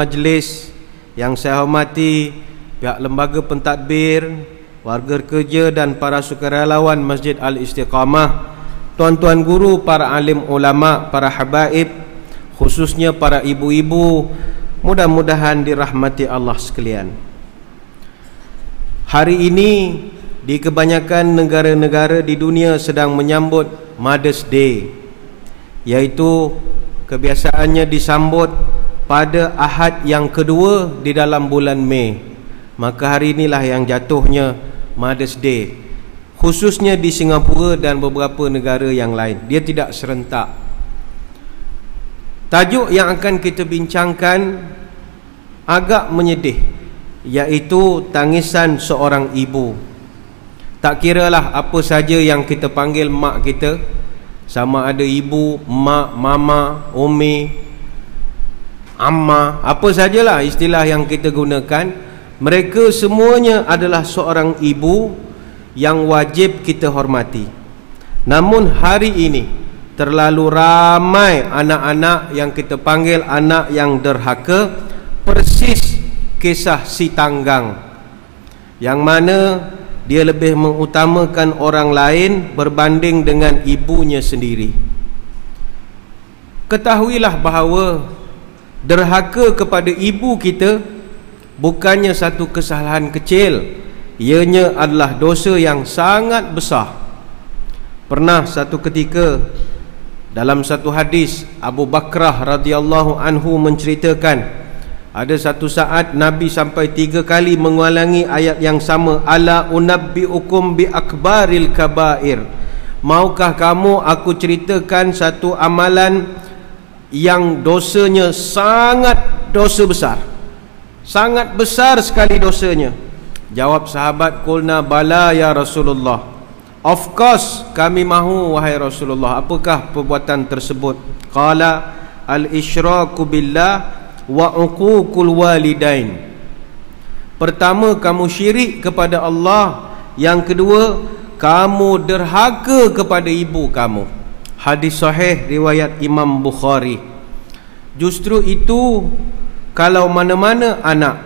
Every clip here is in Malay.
Majlis yang saya hormati, pihak lembaga pentadbir, warga kerja dan para sukarelawan Masjid Al-Istiqamah, tuan-tuan guru, para alim ulama, para habaib, khususnya para ibu-ibu, mudah-mudahan dirahmati Allah sekalian. Hari ini di kebanyakan negara-negara di dunia sedang menyambut Mother's Day, iaitu kebiasaannya disambut pada Ahad yang kedua di dalam bulan Mei. Maka hari inilah yang jatuhnya Mother's Day, khususnya di Singapura dan beberapa negara yang lain. Dia tidak serentak. Tajuk yang akan kita bincangkan agak menyedih, iaitu tangisan seorang ibu. Tak kiralah apa saja yang kita panggil mak kita, sama ada ibu, mak, mama, umi, amma, apa sajalah istilah yang kita gunakan, mereka semuanya adalah seorang ibu yang wajib kita hormati. Namun hari ini terlalu ramai anak-anak yang kita panggil anak yang derhaka, persis kisah si tanggang, yang mana dia lebih mengutamakan orang lain berbanding dengan ibunya sendiri. Ketahuilah bahawa derhaka kepada ibu kita bukannya satu kesalahan kecil, ianya adalah dosa yang sangat besar. Pernah satu ketika dalam satu hadis, Abu Bakrah radhiyallahu anhu menceritakan, ada satu saat Nabi sampai 3 kali mengulangi ayat yang sama, ala unabbiukum bi akbaril kabair, maukah kamu aku ceritakan satu amalan yang dosanya sangat dosa besar, sangat besar sekali dosanya? Jawab sahabat, qulna bala ya Rasulullah, of course kami mahu wahai Rasulullah. Apakah perbuatan tersebut? Qala al-isyraku billah wa uququl walidain. Pertama, kamu syirik kepada Allah. Yang kedua, kamu derhaka kepada ibu kamu. Hadis sahih riwayat Imam Bukhari. Justru itu, kalau mana-mana anak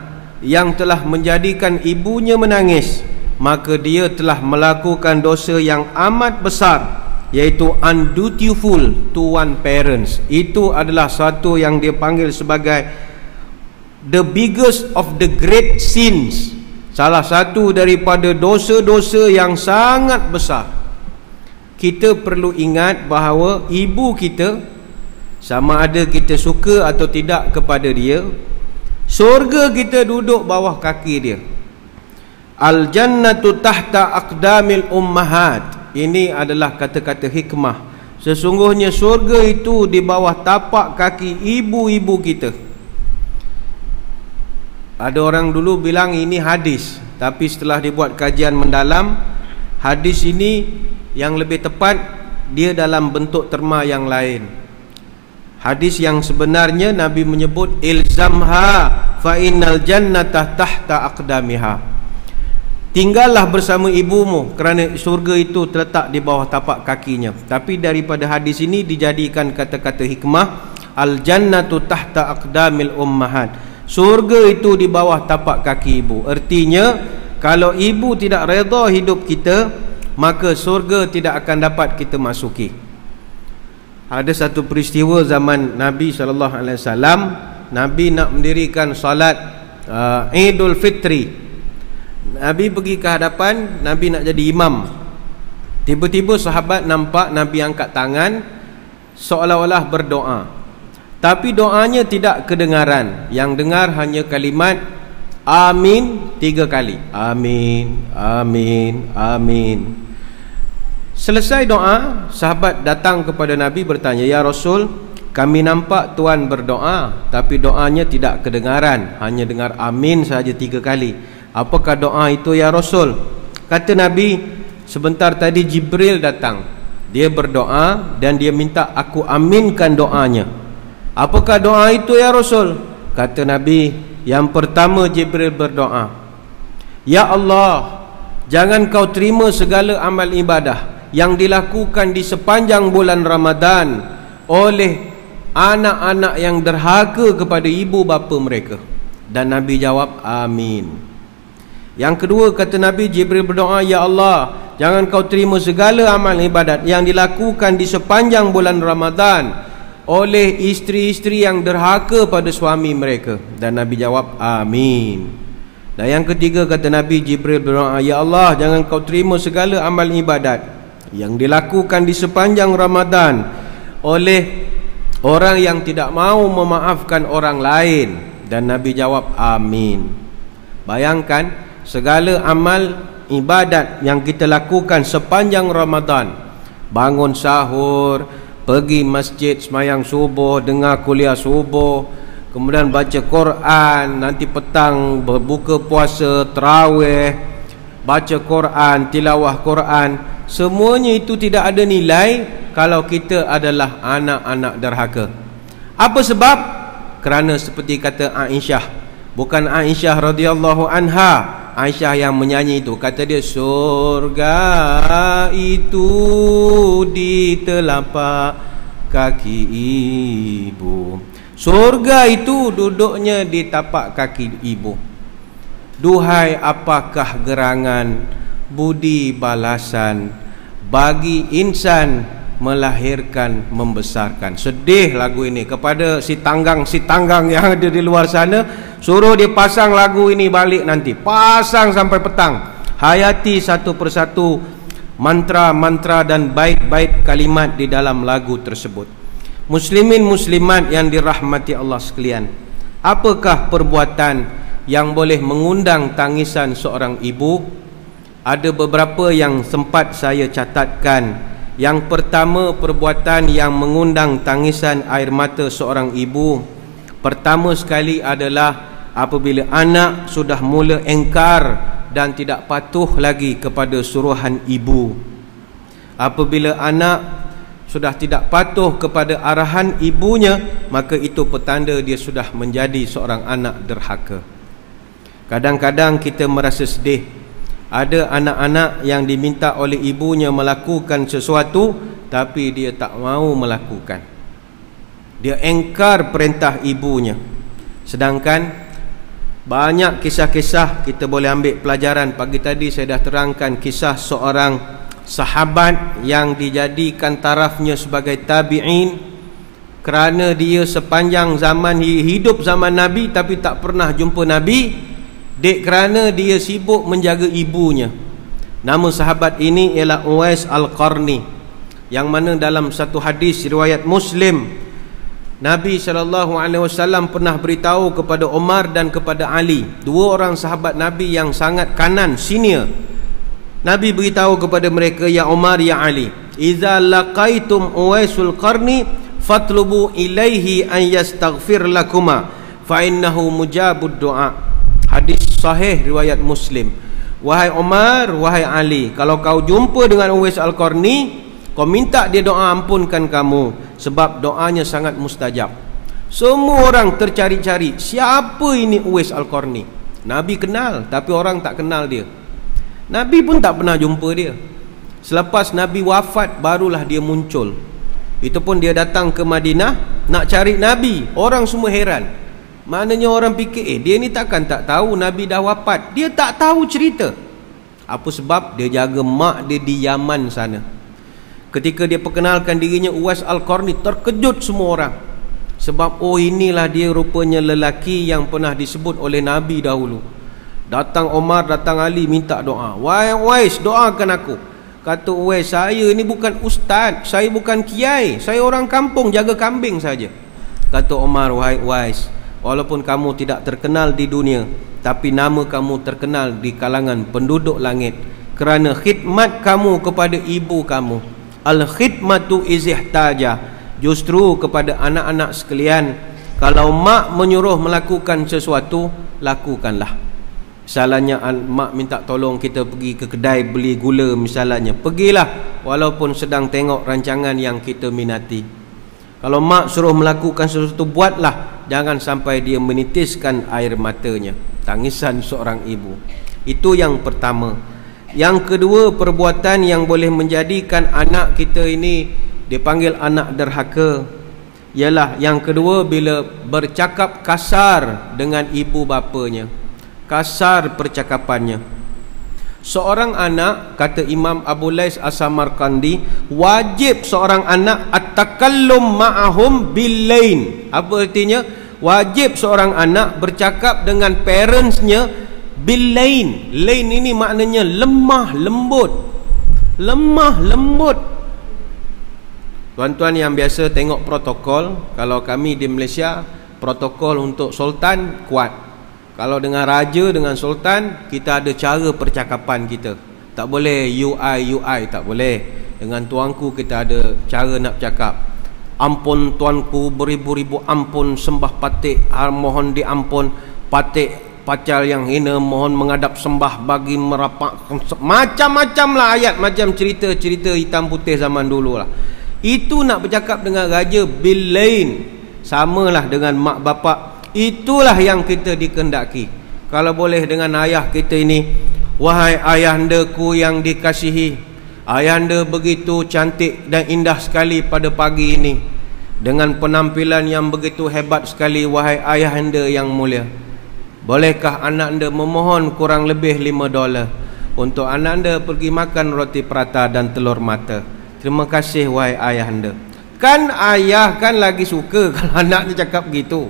yang telah menjadikan ibunya menangis, maka dia telah melakukan dosa yang amat besar, iaitu undutiful to one parents. Itu adalah satu yang dia panggil sebagai the biggest of the great sins, salah satu daripada dosa-dosa yang sangat besar. Kita perlu ingat bahawa ibu kita, sama ada kita suka atau tidak kepada dia, syurga kita duduk bawah kaki dia. Al-jannatu tahta aqdamil ummahat. Ini adalah kata-kata hikmah. Sesungguhnya syurga itu di bawah tapak kaki ibu-ibu kita. Ada orang dulu bilang ini hadis, tapi setelah dibuat kajian mendalam, hadis ini yang lebih tepat, dia dalam bentuk terma yang lain. Hadis yang sebenarnya Nabi menyebut ilzamha fa innal jannata tahta aqdamiha. Tinggallah bersama ibumu kerana syurga itu terletak di bawah tapak kakinya. Tapi daripada hadis ini dijadikan kata-kata hikmah, al jannatu tahta aqdamil ummahat. Syurga itu di bawah tapak kaki ibu. Artinya, kalau ibu tidak redha hidup kita, maka syurga tidak akan dapat kita masuki. Ada satu peristiwa zaman Nabi SAW. Nabi nak mendirikan salat Idul Fitri. Nabi pergi ke hadapan, Nabi nak jadi imam. Tiba-tiba sahabat nampak Nabi angkat tangan seolah-olah berdoa, tapi doanya tidak kedengaran. Yang dengar hanya kalimat amin 3 kali. Amin, amin, amin. Selesai doa, sahabat datang kepada Nabi bertanya, ya Rasul, kami nampak Tuan berdoa, tapi doanya tidak kedengaran, hanya dengar amin saja 3 kali. Apakah doa itu ya Rasul? Kata Nabi, sebentar tadi Jibril datang, dia berdoa dan dia minta aku aminkan doanya. Apakah doa itu ya Rasul? Kata Nabi, yang pertama Jibril berdoa, ya Allah, jangan kau terima segala amal ibadah yang dilakukan di sepanjang bulan Ramadan oleh anak-anak yang derhaka kepada ibu bapa mereka. Dan Nabi jawab, amin. Yang kedua, kata Nabi, Jibril berdoa, ya Allah, jangan kau terima segala amal ibadat yang dilakukan di sepanjang bulan Ramadan oleh isteri-isteri yang derhaka pada suami mereka. Dan Nabi jawab, amin. Dan yang ketiga, kata Nabi, Jibril berdoa, ya Allah, jangan kau terima segala amal ibadat yang dilakukan di sepanjang Ramadan oleh orang yang tidak mau memaafkan orang lain. Dan Nabi jawab, amin. Bayangkan, segala amal ibadat yang kita lakukan sepanjang Ramadan, bangun sahur, pergi masjid sembahyang subuh, dengar kuliah subuh, kemudian baca Quran, nanti petang berbuka puasa, tarawih, baca Quran, tilawah Quran, semuanya itu tidak ada nilai kalau kita adalah anak-anak derhaka. Apa sebab? Kerana seperti kata Aisyah, bukan Aisyah radhiyallahu anha, Aisyah yang menyanyi itu, kata dia, surga itu di telapak kaki ibu. Surga itu duduknya di tapak kaki ibu. Duhai apakah gerangan budi balasan bagi insan melahirkan membesarkan. Sedih lagu ini kepada si tanggang yang ada di luar sana. Suruh dia pasang lagu ini balik nanti, pasang sampai petang. Hayati satu persatu mantra-mantra dan bait-bait kalimat di dalam lagu tersebut. Muslimin muslimat yang dirahmati Allah sekalian, apakah perbuatan yang boleh mengundang tangisan seorang ibu? Ada beberapa yang sempat saya catatkan. Yang pertama, perbuatan yang mengundang tangisan air mata seorang ibu, pertama sekali adalah apabila anak sudah mula engkar dan tidak patuh lagi kepada suruhan ibu. Apabila anak sudah tidak patuh kepada arahan ibunya, maka itu petanda dia sudah menjadi seorang anak derhaka. Kadang-kadang kita merasa sedih. Ada anak-anak yang diminta oleh ibunya melakukan sesuatu, tapi dia tak mau melakukan. Dia engkar perintah ibunya. Sedangkan banyak kisah-kisah kita boleh ambil pelajaran. Pagi tadi saya dah terangkan kisah seorang sahabat yang dijadikan tarafnya sebagai tabi'in kerana dia sepanjang zaman hidup zaman Nabi tapi tak pernah jumpa Nabi. Dek kerana dia sibuk menjaga ibunya. Nama sahabat ini ialah Uwais Al-Qarni, yang mana dalam satu hadis riwayat Muslim, Nabi SAW pernah beritahu kepada Umar dan kepada Ali, dua orang sahabat Nabi yang sangat kanan, senior. Nabi beritahu kepada mereka, ya Umar, ya Ali, idza laqaitum Uwaisul Qarni fatlubu ilaihi an yastaghfir lakuma fa innahu mujabud du'a. Hadis sahih riwayat Muslim. Wahai Umar, wahai Ali, kalau kau jumpa dengan Uwais Al-Qarni, kau minta dia doa ampunkan kamu, sebab doanya sangat mustajab. Semua orang tercari-cari, siapa ini Uwais Al-Qarni? Nabi kenal, tapi orang tak kenal dia. Nabi pun tak pernah jumpa dia. Selepas Nabi wafat, barulah dia muncul. Itu pun dia datang ke Madinah nak cari Nabi. Orang semua heran. Maknanya orang fikir, dia ni takkan tak tahu Nabi dah wafat. Dia tak tahu cerita. Apa sebab? Dia jaga mak dia di Yaman sana. Ketika dia perkenalkan dirinya Uwais Al-Qarni, terkejut semua orang. Sebab oh, inilah dia rupanya lelaki yang pernah disebut oleh Nabi dahulu. Datang Omar, datang Ali minta doa. Wahai Uwais, doakan aku. Kata Uwais, saya ni bukan ustaz, saya bukan kiai, saya orang kampung jaga kambing saja. Kata Omar, wahai Uwais, walaupun kamu tidak terkenal di dunia, tapi nama kamu terkenal di kalangan penduduk langit kerana khidmat kamu kepada ibu kamu. Al-khidmatu izihtaja. Justru kepada anak-anak sekalian, kalau mak menyuruh melakukan sesuatu, lakukanlah. Misalnya mak minta tolong kita pergi ke kedai beli gula misalnya, pergilah walaupun sedang tengok rancangan yang kita minati. Kalau mak suruh melakukan sesuatu, buatlah. Jangan sampai dia menitiskan air matanya. Tangisan seorang ibu. Itu yang pertama. Yang kedua, perbuatan yang boleh menjadikan anak kita ini dipanggil anak derhaka, ialah yang kedua, bila bercakap kasar dengan ibu bapanya, kasar percakapannya. Seorang anak, kata Imam Abu Lais As-Samarkandi, wajib seorang anak at-takallum ma'ahum bil-lain. Apa artinya? Wajib seorang anak bercakap dengan parentsnya bil-lain. Lain ini maknanya lemah lembut. Lemah lembut. Tuan-tuan yang biasa tengok protokol, kalau kami di Malaysia, protokol untuk sultan kuat. Kalau dengan raja, dengan sultan, kita ada cara percakapan kita. Tak boleh UI, tak boleh. Dengan tuanku kita ada cara nak bercakap. Ampun tuanku, beribu-ribu ampun, sembah patik, mohon diampun, patik pacal yang hina, mohon menghadap sembah bagi merapak. Macam-macam lah ayat, macam cerita-cerita hitam putih zaman dulu lah. Itu nak bercakap dengan raja bil-lain. Samalah dengan mak bapak. Itulah yang kita dikehendaki. Kalau boleh dengan ayah kita ini, wahai ayahandaku yang dikasihi, ayahanda begitu cantik dan indah sekali pada pagi ini, dengan penampilan yang begitu hebat sekali, wahai ayahanda yang mulia. Bolehkah anak anda memohon kurang lebih $5 untuk anak anda pergi makan roti prata dan telur mata? Terima kasih wahai ayah anda. Kan ayah kan lagi suka kalau anaknya cakap begitu.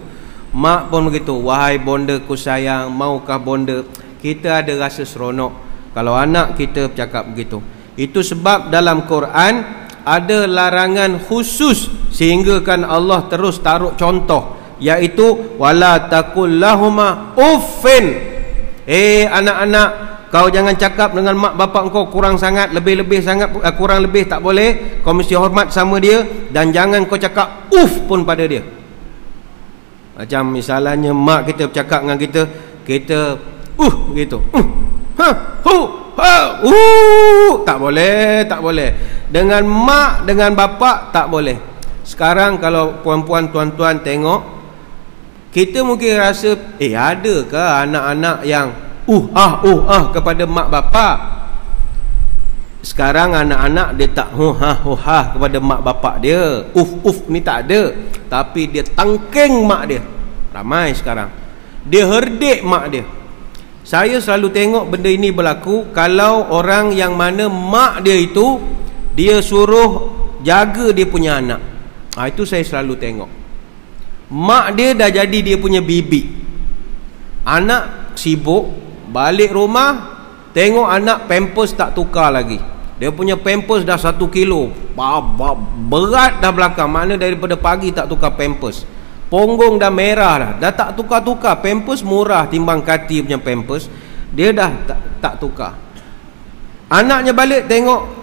Mak pun begitu. Wahai bonda ku sayang, maukah bonda? Kita ada rasa seronok kalau anak kita bercakap begitu. Itu sebab dalam Quran ada larangan khusus, sehingga kan Allah terus taruh contoh, iaitu wala taqul lahuma uffin. Anak-anak, kau jangan cakap dengan mak bapak kau kurang sangat, lebih-lebih sangat, kurang lebih tak boleh. Kau mesti hormat sama dia, dan jangan kau cakap pun pada dia. Macam misalnya mak kita bercakap dengan kita, kita gitu. Tak boleh, tak boleh. Dengan mak, dengan bapak tak boleh. Sekarang kalau puan-puan, tuan-tuan tengok, kita mungkin rasa, adakah anak-anak yang kepada mak bapak? Sekarang anak-anak dia tak kepada mak bapak dia. Ni tak ada. Tapi dia tangking mak dia. Ramai sekarang. Dia herdik mak dia. Saya selalu tengok benda ini berlaku kalau orang yang mana mak dia itu, dia suruh jaga dia punya anak. Itu saya selalu tengok. Mak dia dah jadi dia punya bibi. Anak sibuk, balik rumah, tengok anak pampers tak tukar lagi. Dia punya pampers dah 1 kilo. Berat dah belakang. Mana daripada pagi tak tukar pampers. Punggung dah merah dah tak tukar-tukar. Pampers murah timbang kati punya pampers. Dia dah tak tukar. Anaknya balik tengok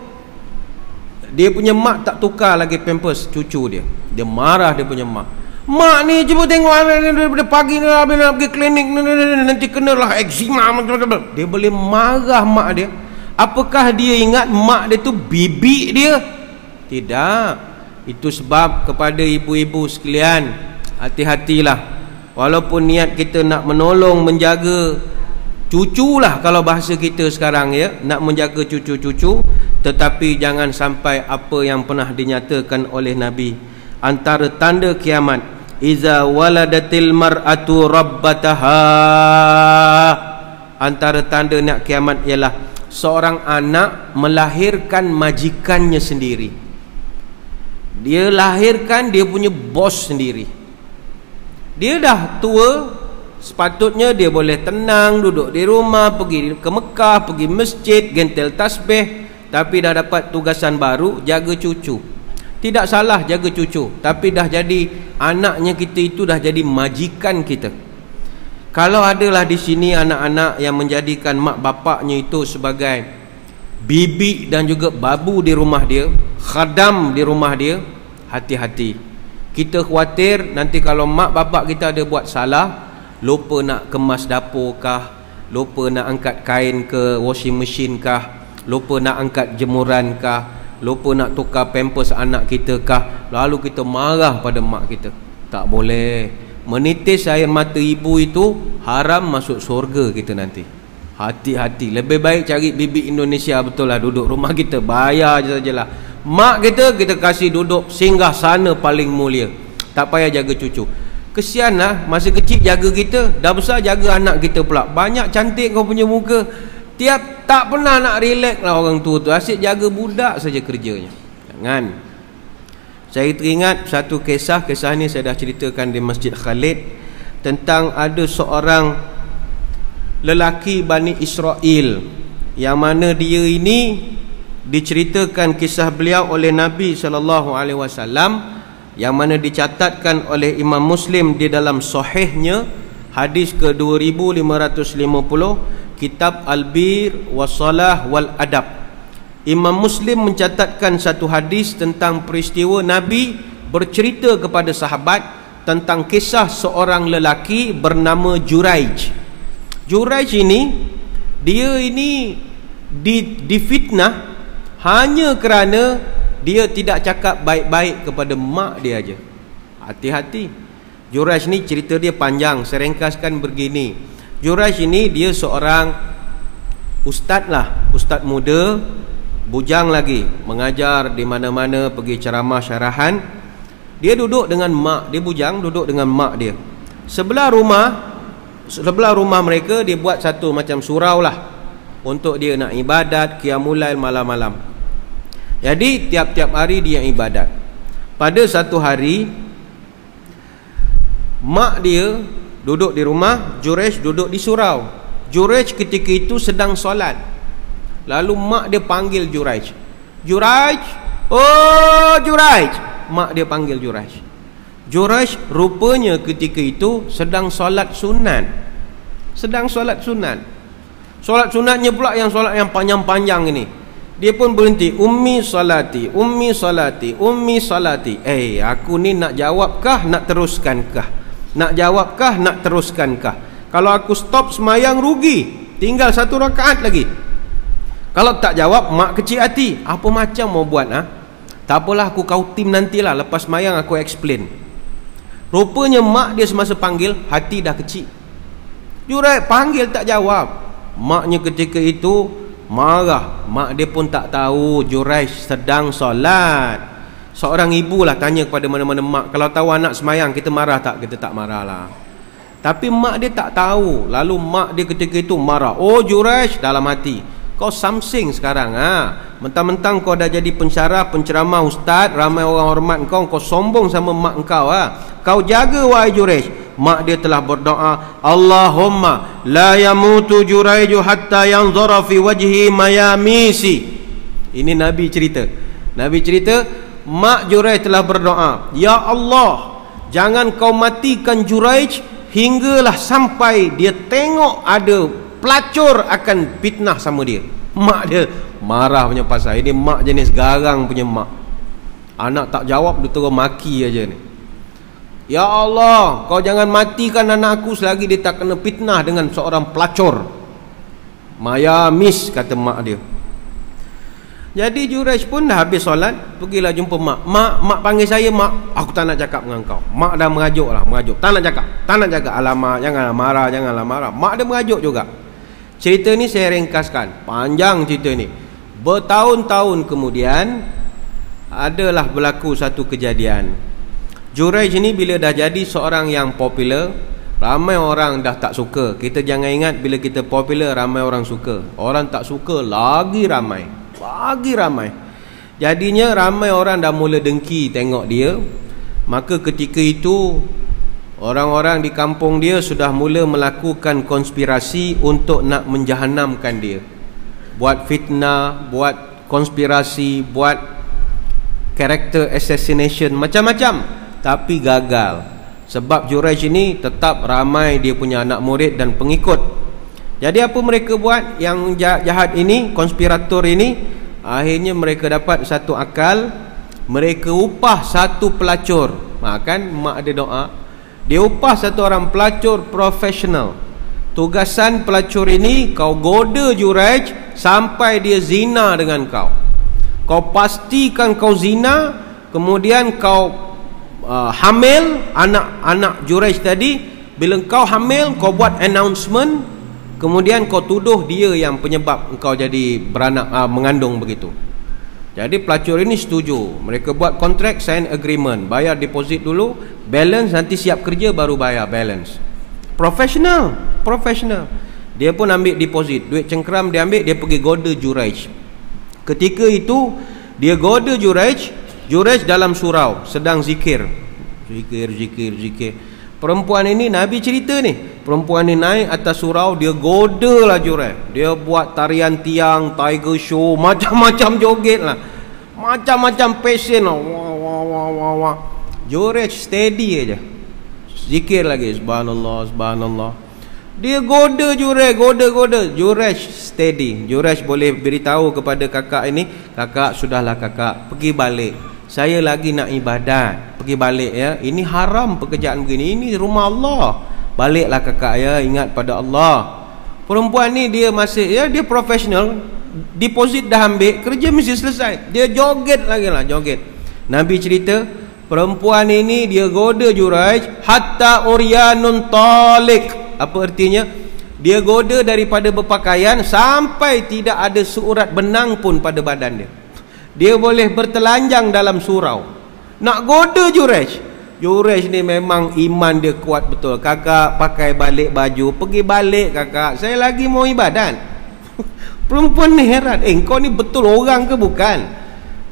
dia punya mak tak tukar lagi pampers cucu dia. Dia marah dia punya mak. Mak ni cuba tengok daripada pagi ni habis nak pergi klinik, nanti kenalah eczema. Dia boleh marah mak dia. Apakah dia ingat mak dia tu bibi dia? Tidak. Itu sebab kepada ibu-ibu sekalian, hati-hatilah. Walaupun niat kita nak menolong, menjaga cuculah kalau bahasa kita sekarang ya, nak menjaga cucu-cucu, tetapi jangan sampai apa yang pernah dinyatakan oleh Nabi. Antara tanda kiamat, iza waladatil mar'atu rabbataha. Antara tanda nak kiamat ialah seorang anak melahirkan majikannya sendiri. Dia lahirkan dia punya bos sendiri. Dia dah tua, sepatutnya dia boleh tenang duduk di rumah, pergi ke Mekah, pergi masjid, gentel tasbih, tapi dah dapat tugasan baru, jaga cucu. Tidak salah jaga cucu, tapi dah jadi anaknya kita itu dah jadi majikan kita. Kalau adalah di sini anak-anak yang menjadikan mak bapaknya itu sebagai bibi dan juga babu di rumah dia, khadam di rumah dia, hati-hati. Kita khawatir nanti kalau mak bapak kita ada buat salah, lupa nak kemas dapur kah, lupa nak angkat kain ke washing machine kah, lupa nak angkat jemuran kah, lupa nak tukar pampers anak kita kah, lalu kita marah pada mak kita. Tak boleh. Menitis air mata ibu itu haram masuk surga kita nanti. Hati-hati. Lebih baik cari bibi Indonesia betul lah, duduk rumah kita, bayar je sajalah. Mak kita, kita kasih duduk singgah sana paling mulia. tak payah jaga cucu. Kesianlah, masa kecil jaga kita, dah besar jaga anak kita pula. Banyak cantik kau punya muka, tiap tak pernah nak relax lah orang tua tu, asyik jaga budak saja kerjanya. Jangan. Saya teringat satu kisah ni saya dah ceritakan di Masjid Khalid, tentang ada seorang lelaki Bani Israel, yang mana dia ini diceritakan kisah beliau oleh Nabi SAW, yang mana dicatatkan oleh Imam Muslim di dalam sahihnya, hadis ke 2550, kitab Al-Bir Wassalah wal Adab. Imam Muslim mencatatkan satu hadis tentang peristiwa Nabi bercerita kepada sahabat tentang kisah seorang lelaki bernama Juraij. Juraij ini, dia ini difitnah hanya kerana dia tidak cakap baik-baik kepada mak dia aja. Hati-hati. Juraij ni cerita dia panjang, saya ringkaskan begini. Juraij ini dia seorang ustaz lah, ustaz muda, bujang lagi, mengajar di mana-mana, pergi ceramah syarahan. Dia duduk dengan mak dia, bujang duduk dengan mak dia. Sebelah rumah mereka dia buat satu macam surau lah, untuk dia nak ibadat qiyamul lail malam-malam. Jadi tiap-tiap hari dia ibadat. Pada satu hari, mak dia duduk di rumah, Juraij duduk di surau. Juraij ketika itu sedang solat. Lalu mak dia panggil Juraij. Juraij, oh Juraij. Mak dia panggil Juraij. Juraij rupanya ketika itu sedang solat sunat. Sedang solat sunat. Solat sunatnya pula yang solat yang panjang-panjang ini. Dia pun berhenti, ummi salati, ummi salati, ummi salati. Aku ni nak jawabkah, nak teruskankah? Nak jawabkah, nak teruskankah? Kalau aku stop semayang rugi, tinggal satu rakaat lagi. Kalau tak jawab, mak kecil hati. Apa macam mau buat? Tak apalah, aku kau tim nantilah, lepas semayang aku explain. Rupanya mak dia semasa panggil, hati dah kecil. Juraij panggil tak jawab. Maknya ketika itu marah. Mak dia pun tak tahu Juraij sedang solat. Seorang ibu lah tanya kepada mana-mana mak, kalau tahu anak semayang kita marah tak? Kita tak marah lah. Tapi mak dia tak tahu. Lalu mak dia ketika itu marah. Oh Juraij, dalam hati, kau samsing sekarang mentang-mentang kau dah jadi penceramah ustaz, ramai orang hormat kau, kau sombong sama mak kau Kau jaga wahai Juraij. Mak dia telah berdoa, Allahumma la yamutu Juraiju hatta yanzura fi wajhi mayamisi. Ini Nabi cerita. Nabi cerita, mak Juraij telah berdoa, ya Allah, jangan kau matikan Juraij hinggalah sampai dia tengok ada pelacur akan fitnah sama dia. Mak dia marah punya pasal. Ini mak jenis garang punya mak. Anak tak jawab, dia terus maki aja ni. Ya Allah, kau jangan matikan anak aku selagi dia tak kena fitnah dengan seorang pelacur. Maya miss, kata mak dia. Jadi Juraij pun dah habis solat, pergilah jumpa mak. Mak panggil saya, mak, aku tak nak cakap dengan kau. Mak dah mengajuk. Tak nak cakap. Alamak, janganlah marah. Mak dia mengajuk juga. Cerita ni saya ringkaskan, panjang cerita ni. Bertahun-tahun kemudian adalah berlaku satu kejadian. Juraij ni bila dah jadi seorang yang popular, ramai orang dah tak suka. Kita jangan ingat bila kita popular ramai orang suka. Orang tak suka lagi ramai. Jadinya ramai orang dah mula dengki tengok dia. Maka ketika itu orang-orang di kampung dia sudah mula melakukan konspirasi untuk nak menjahanamkan dia. Buat fitnah, buat konspirasi, buat character assassination, macam-macam. Tapi gagal. Sebab Juraij ini tetap ramai dia punya anak murid dan pengikut. Jadi apa mereka buat? Yang jahat ini, konspirator ini, akhirnya mereka dapat satu akal. Mereka upah satu pelacur. Kan mak ada doa, dia upah satu orang pelacur profesional. Tugasan pelacur ini, kau goda Juraij sampai dia zina dengan kau. Kau pastikan kau zina, kemudian kau hamil anak Juraij tadi. Bila kau hamil, kau buat announcement, kemudian kau tuduh dia yang penyebab kau jadi beranak, mengandung begitu. Jadi pelacur ini setuju. Mereka buat kontrak, sign agreement, bayar deposit dulu, balance nanti siap kerja baru bayar balance. Professional. Dia pun ambil deposit, duit cengkeram dia ambil, dia pergi goda Juraij. Ketika itu dia goda Juraij dalam surau sedang zikir. Perempuan ini, Nabi cerita ni, perempuan ni naik atas surau, dia goda lah Juraij. Dia buat tarian tiang, tiger show, macam-macam joget lah, macam-macam passion lah. Wah. Juraij steady aja, zikir lagi, subhanallah. Dia goda Juraij, goda. Juraij steady. Juraij boleh beritahu kepada kakak ini, kakak, sudahlah kakak, pergi balik. Saya lagi nak ibadat, pergi balik ya. Ini haram pekerjaan begini, ini rumah Allah. Baliklah kakak ya, ingat pada Allah. Perempuan ni dia masih ya, dia profesional. Deposit dah ambil, kerja mesti selesai. Dia joget lagi lah, joget. Nabi cerita, perempuan ini dia goda Juraij hatta uryanun talik. Apa artinya? Dia goda daripada berpakaian sampai tidak ada seurat benang pun pada badan dia. Dia boleh bertelanjang dalam surau. Nak goda Juraij ni memang iman dia kuat betul. Kakak pakai balik baju, pergi balik kakak, saya lagi mau ibadat. Perempuan ni heran, kau ni betul orang ke bukan?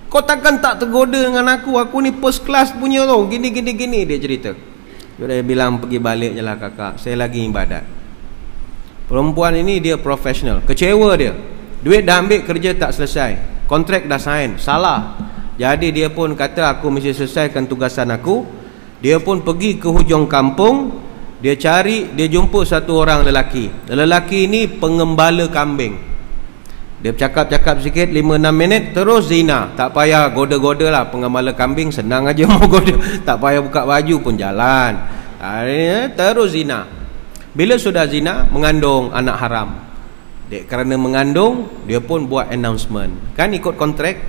Kau takkan tak tergoda dengan aku ni first class punya tau, gini dia cerita. Juraij bilang, pergi balik je lah kakak, saya lagi ibadat. Perempuan ini dia profesional, kecewa dia. Duit dah ambil, kerja tak selesai, kontrak dah sign, salah. Jadi dia pun kata, aku mesti selesaikan tugasan aku. Dia pun pergi ke hujung kampung. Dia cari, dia jumpa satu orang lelaki. Lelaki ini pengembala kambing. Dia bercakap-cakap sikit 5-6 minit, terus zina. Tak payah goda-goda lah, pengembala kambing senang aja mau goda. Tak payah buka baju pun jalan. Terus zina. Bila sudah zina, mengandung anak haram. Kerana mengandung, dia pun buat announcement. Kan ikut kontrak.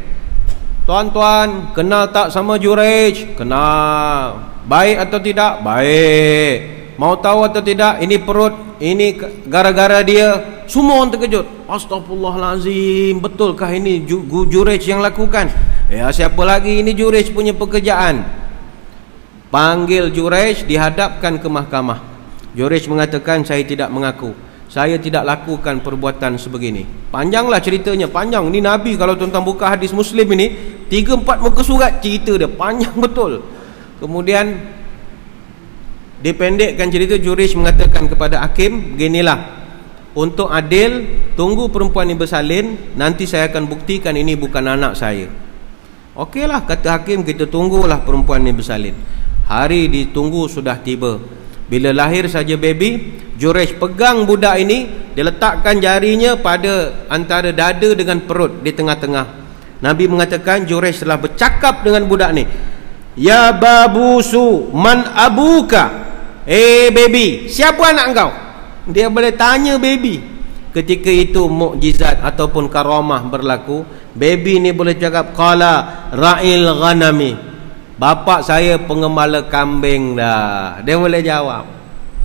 Tuan-tuan, kenal tak sama Juraij? Kenal. Baik atau tidak? Baik. Mau tahu atau tidak? Ini perut, ini gara-gara dia. Semua orang terkejut. Astaghfirullahalazim, betulkah ini Juraij yang lakukan? Ya, siapa lagi, ini Juraij punya pekerjaan. Panggil Juraij, dihadapkan ke mahkamah. Juraij mengatakan, saya tidak mengaku, saya tidak lakukan perbuatan sebegini. Panjanglah ceritanya, panjang. Ini Nabi, kalau tuan-tuan buka hadis Muslim ini, 3-4 muka surat cerita dia, panjang betul. Kemudian dipendekkan cerita, Juraij mengatakan kepada hakim, beginilah, untuk adil, tunggu perempuan ini bersalin, nanti saya akan buktikan ini bukan anak saya. Okeylah, kata hakim, kita tunggulah perempuan ini bersalin. Hari ditunggu sudah tiba. Bila lahir saja baby, Juraij pegang budak ini, dia letakkan jarinya pada antara dada dengan perut di tengah-tengah. Nabi mengatakan, Juraij telah bercakap dengan budak ni, ya babusu man abuka. Baby, siapa anak engkau? Dia boleh tanya baby. Ketika itu mukjizat ataupun karamah berlaku. Baby ni boleh cakap, qala ra'il ghanami, bapak saya pengembala kambing dah. Dia boleh jawab.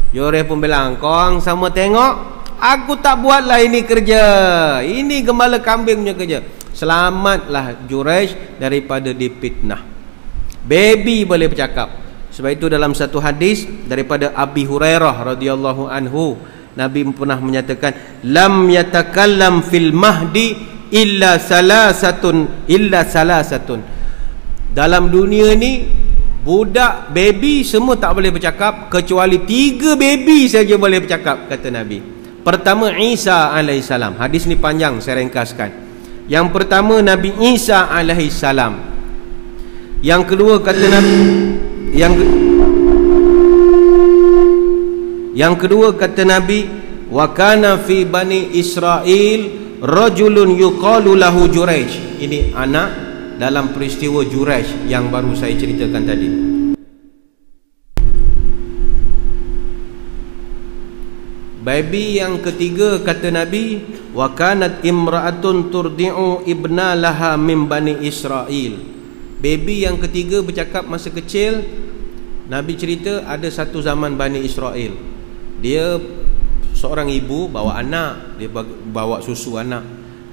Juraij pun bilang, korang sama tengok, aku tak buatlah ini kerja, ini gembala kambing punya kerja. Selamatlah Juraij daripada dipitnah. Baby boleh bercakap. Sebab itu dalam satu hadis daripada Abi Hurairah radhiyallahu anhu, Nabi pernah menyatakan, lam yatakallam fil mahdi illa salasatun. Dalam dunia ni, budak, baby semua tak boleh bercakap, kecuali 3 baby saja boleh bercakap, kata Nabi. Pertama, Isa alaihissalam. Hadis ni panjang, saya ringkaskan. Yang pertama, Nabi Isa alaihissalam. Yang kedua, kata Nabi, yang kedua kata Nabi, wa kana fi bani Israel rajulun yuqalu lahu Juraij. Ini anak dalam peristiwa Juraij yang baru saya ceritakan tadi. Baby yang ketiga kata Nabi, wa kanat imra'atun turdi'u ibna laha min bani Israel. Baby yang ketiga bercakap masa kecil. Nabi cerita ada satu zaman Bani Israel, dia seorang ibu bawa anak, dia bawa susu anak.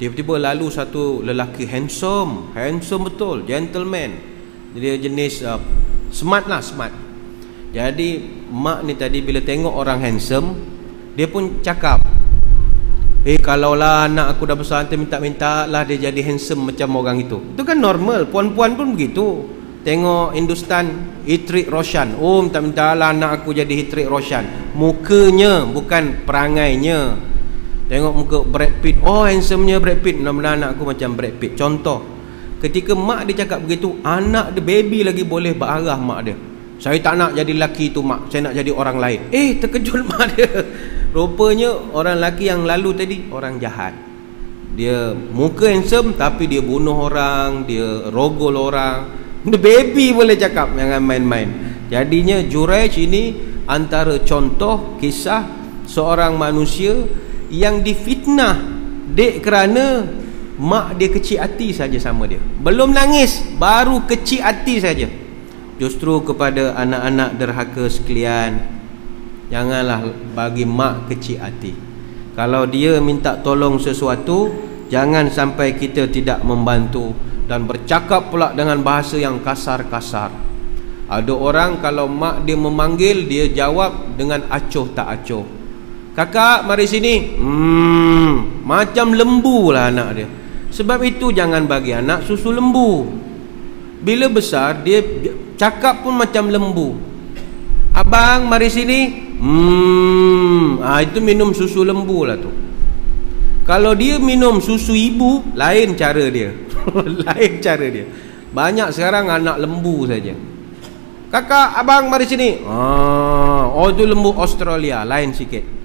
Tiba-tiba lalu satu lelaki handsome betul, gentleman. Dia jenis smart lah, smart. Jadi mak ni tadi bila tengok orang handsome, dia pun cakap, kalaulah anak aku dah besar, nanti minta-minta lah dia jadi handsome macam orang itu. Itu kan normal, puan-puan pun begitu. Tengok Hindustan, Hrithik Roshan, minta-minta lah anak aku jadi Hrithik Roshan. Mukanya, bukan perangainya. Tengok muka Brad Pitt, handsomenya Brad Pitt, mudah-mudahan anak aku macam Brad Pitt. Contoh, ketika mak dia cakap begitu, anak dia, baby lagi boleh berarah mak dia. Saya tak nak jadi lelaki tu mak, saya nak jadi orang lain. Terkejut mak dia. Rupanya orang lelaki yang lalu tadi orang jahat. Dia muka handsome tapi dia bunuh orang, dia rogol orang. The baby boleh cakap, jangan main-main. Jadinya Juraij ini antara contoh kisah seorang manusia yang difitnah dek kerana mak dia kecil hati saja sama dia. Belum nangis, baru kecil hati saja. Justru kepada anak-anak derhaka sekalian, janganlah bagi mak kecil hati. Kalau dia minta tolong sesuatu, jangan sampai kita tidak membantu dan bercakap pula dengan bahasa yang kasar-kasar. Ada orang kalau mak dia memanggil, dia jawab dengan acuh tak acuh. Kakak mari sini. Macam lembu lah anak dia. Sebab itu jangan bagi anak susu lembu. Bila besar dia cakap pun macam lembu. Abang mari sini. Itu minum susu lembu lah tu. Kalau dia minum susu ibu, lain cara dia. Lain cara dia. Banyak sekarang anak lembu saja. Kakak, abang mari sini. Itu lembu Australia, lain sikit.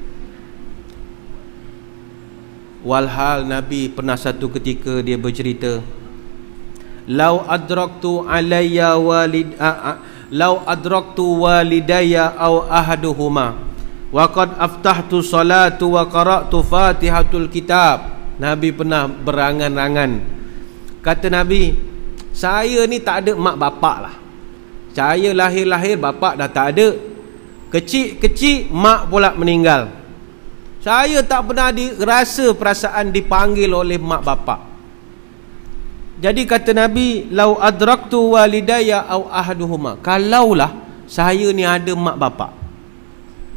Walhal Nabi pernah satu ketika dia bercerita, Lau adraktu walidayya aw ahaduhuma wa qad aftahtu salatu wa qara'tu fatihatul kitab. Nabi pernah berangan-angan. Kata Nabi, saya ni tak ada mak bapak lah. Saya lahir-lahir bapak dah tak ada. Kecil-kecil mak pula meninggal. Saya tak pernah rasa perasaan dipanggil oleh mak bapak. Jadi kata Nabi, lau adraktu walidayya aw ahaduhuma, kalaulah saya ni ada mak bapak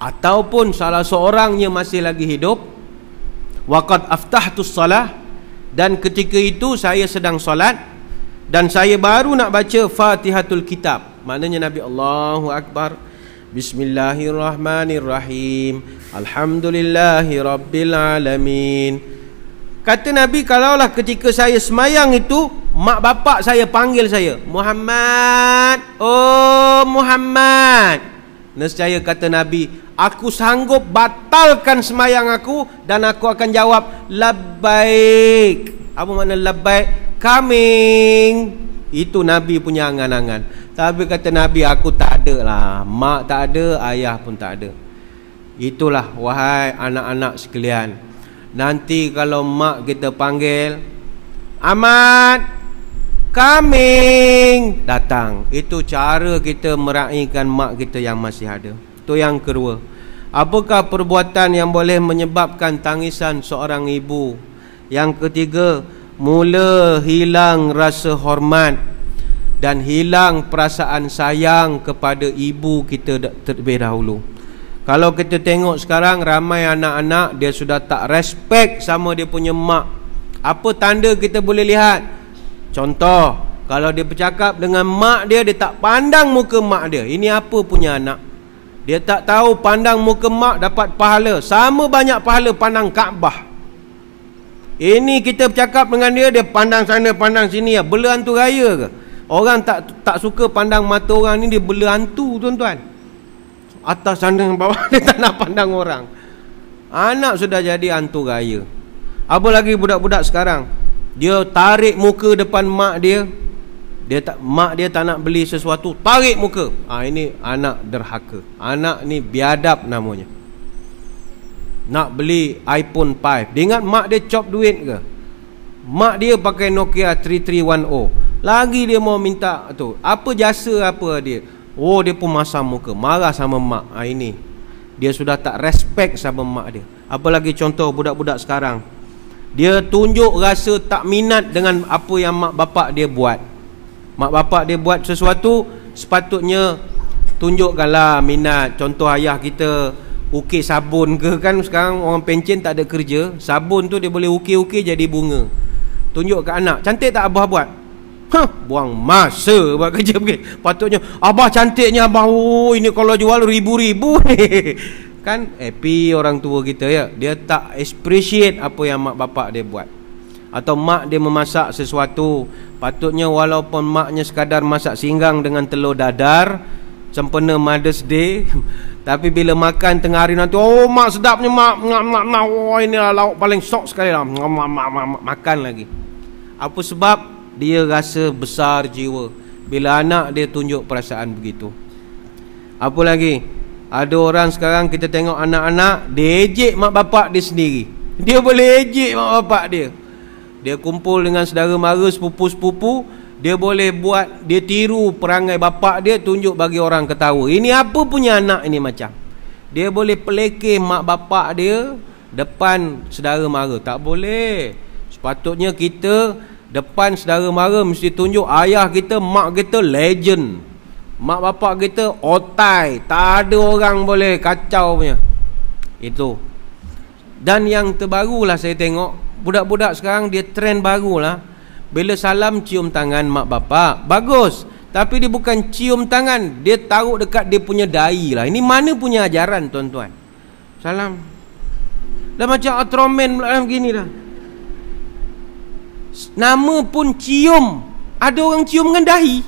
ataupun salah seorangnya masih lagi hidup, waqad aftahtus salah, dan ketika itu saya sedang solat dan saya baru nak baca Fatihatul Kitab. Maknanya Nabi Allahu Akbar, Bismillahirrahmanirrahim, Alhamdulillahi Rabbil Alamin. Kata Nabi, kalaulah ketika saya semayang itu, mak bapak saya panggil saya, Muhammad, oh Muhammad, nescaya kata Nabi, aku sanggup batalkan semayang aku dan aku akan jawab labbaik. Apa makna labbaik? Coming. Itu Nabi punya angan-angan. Tapi kata Nabi, aku tak ada lah, mak tak ada, ayah pun tak ada. Itulah wahai anak-anak sekalian, nanti kalau mak kita panggil, Ahmad, coming, datang. Itu cara kita meraihkan mak kita yang masih ada. Itu yang kedua. Apakah perbuatan yang boleh menyebabkan tangisan seorang ibu? Yang ketiga, mula hilang rasa hormat dan hilang perasaan sayang kepada ibu kita terlebih dahulu. Kalau kita tengok sekarang, ramai anak-anak dia sudah tak respect sama dia punya mak. Apa tanda kita boleh lihat? Contoh, kalau dia bercakap dengan mak dia, dia tak pandang muka mak dia. Ini apa punya anak? Dia tak tahu pandang muka mak dapat pahala. Sama banyak pahala pandang Kaabah. Ini kita bercakap dengan dia, dia pandang sana pandang sini ya. Bela hantu raya ke? Orang tak suka pandang mata orang ni, dia bela hantu tuan-tuan. Atas sana bawah dia tak nak pandang orang. Anak sudah jadi hantu raya. Apa lagi budak-budak sekarang, dia tarik muka depan mak dia. Mak dia tak nak beli sesuatu, tarik muka. Ini anak derhaka. Anak ni biadab namanya. Nak beli iPhone 5, dia ingat mak dia cop duit ke? Mak dia pakai Nokia 3310, lagi dia mau minta tu. Apa jasa apa dia? Oh, dia pun masam muka, marah sama mak. Ini dia sudah tak respect sama mak dia. Apalagi contoh budak-budak sekarang, Dia tunjuk rasa tak minat dengan apa yang mak bapak dia buat. Mak bapak dia buat sesuatu, sepatutnya tunjukkanlah minat. Contoh ayah kita ukir sabun ke, kan sekarang orang pencen tak ada kerja, sabun tu dia boleh ukir-ukir jadi bunga. Tunjuk ke anak, cantik tak abah buat? Buang masa buat kerja begini. Patutnya abah cantiknya abah, oh ini kalau jual ribu-ribu ni. Kan happy orang tua kita ya. Dia tak appreciate apa yang mak bapak dia buat. Atau mak dia memasak sesuatu, patutnya walaupun maknya sekadar masak singgang dengan telur dadar sempena Mother's Day, tapi bila makan tengah hari nanti, oh mak sedapnya mak, oh ini lauk paling sok sekali lah, makan lagi. Apa sebab? Dia rasa besar jiwa bila anak dia tunjuk perasaan begitu. Apa lagi? Ada orang sekarang kita tengok anak-anak, dia ejek mak bapak dia sendiri. Dia boleh ejek mak bapak dia. Dia kumpul dengan saudara mara, sepupu-sepupu, dia boleh buat, dia tiru perangai bapak dia, tunjuk bagi orang ketawa. Ini apa punya anak ini macam? Dia boleh pelekeh mak bapak dia depan saudara mara. Tak boleh. Sepatutnya kita depan saudara mara mesti tunjuk ayah kita, mak kita legend, mak bapak kita otai, tak ada orang boleh kacau punya. Itu. Dan yang terbarulah saya tengok, budak-budak sekarang dia trend barulah, bila salam cium tangan mak bapak, bagus. Tapi dia bukan cium tangan, dia taruh dekat dia punya dahi lah. Ini mana punya ajaran tuan-tuan? Salam dah macam Ultraman pula begini dah. Nama pun cium. Ada orang cium dengan dahi?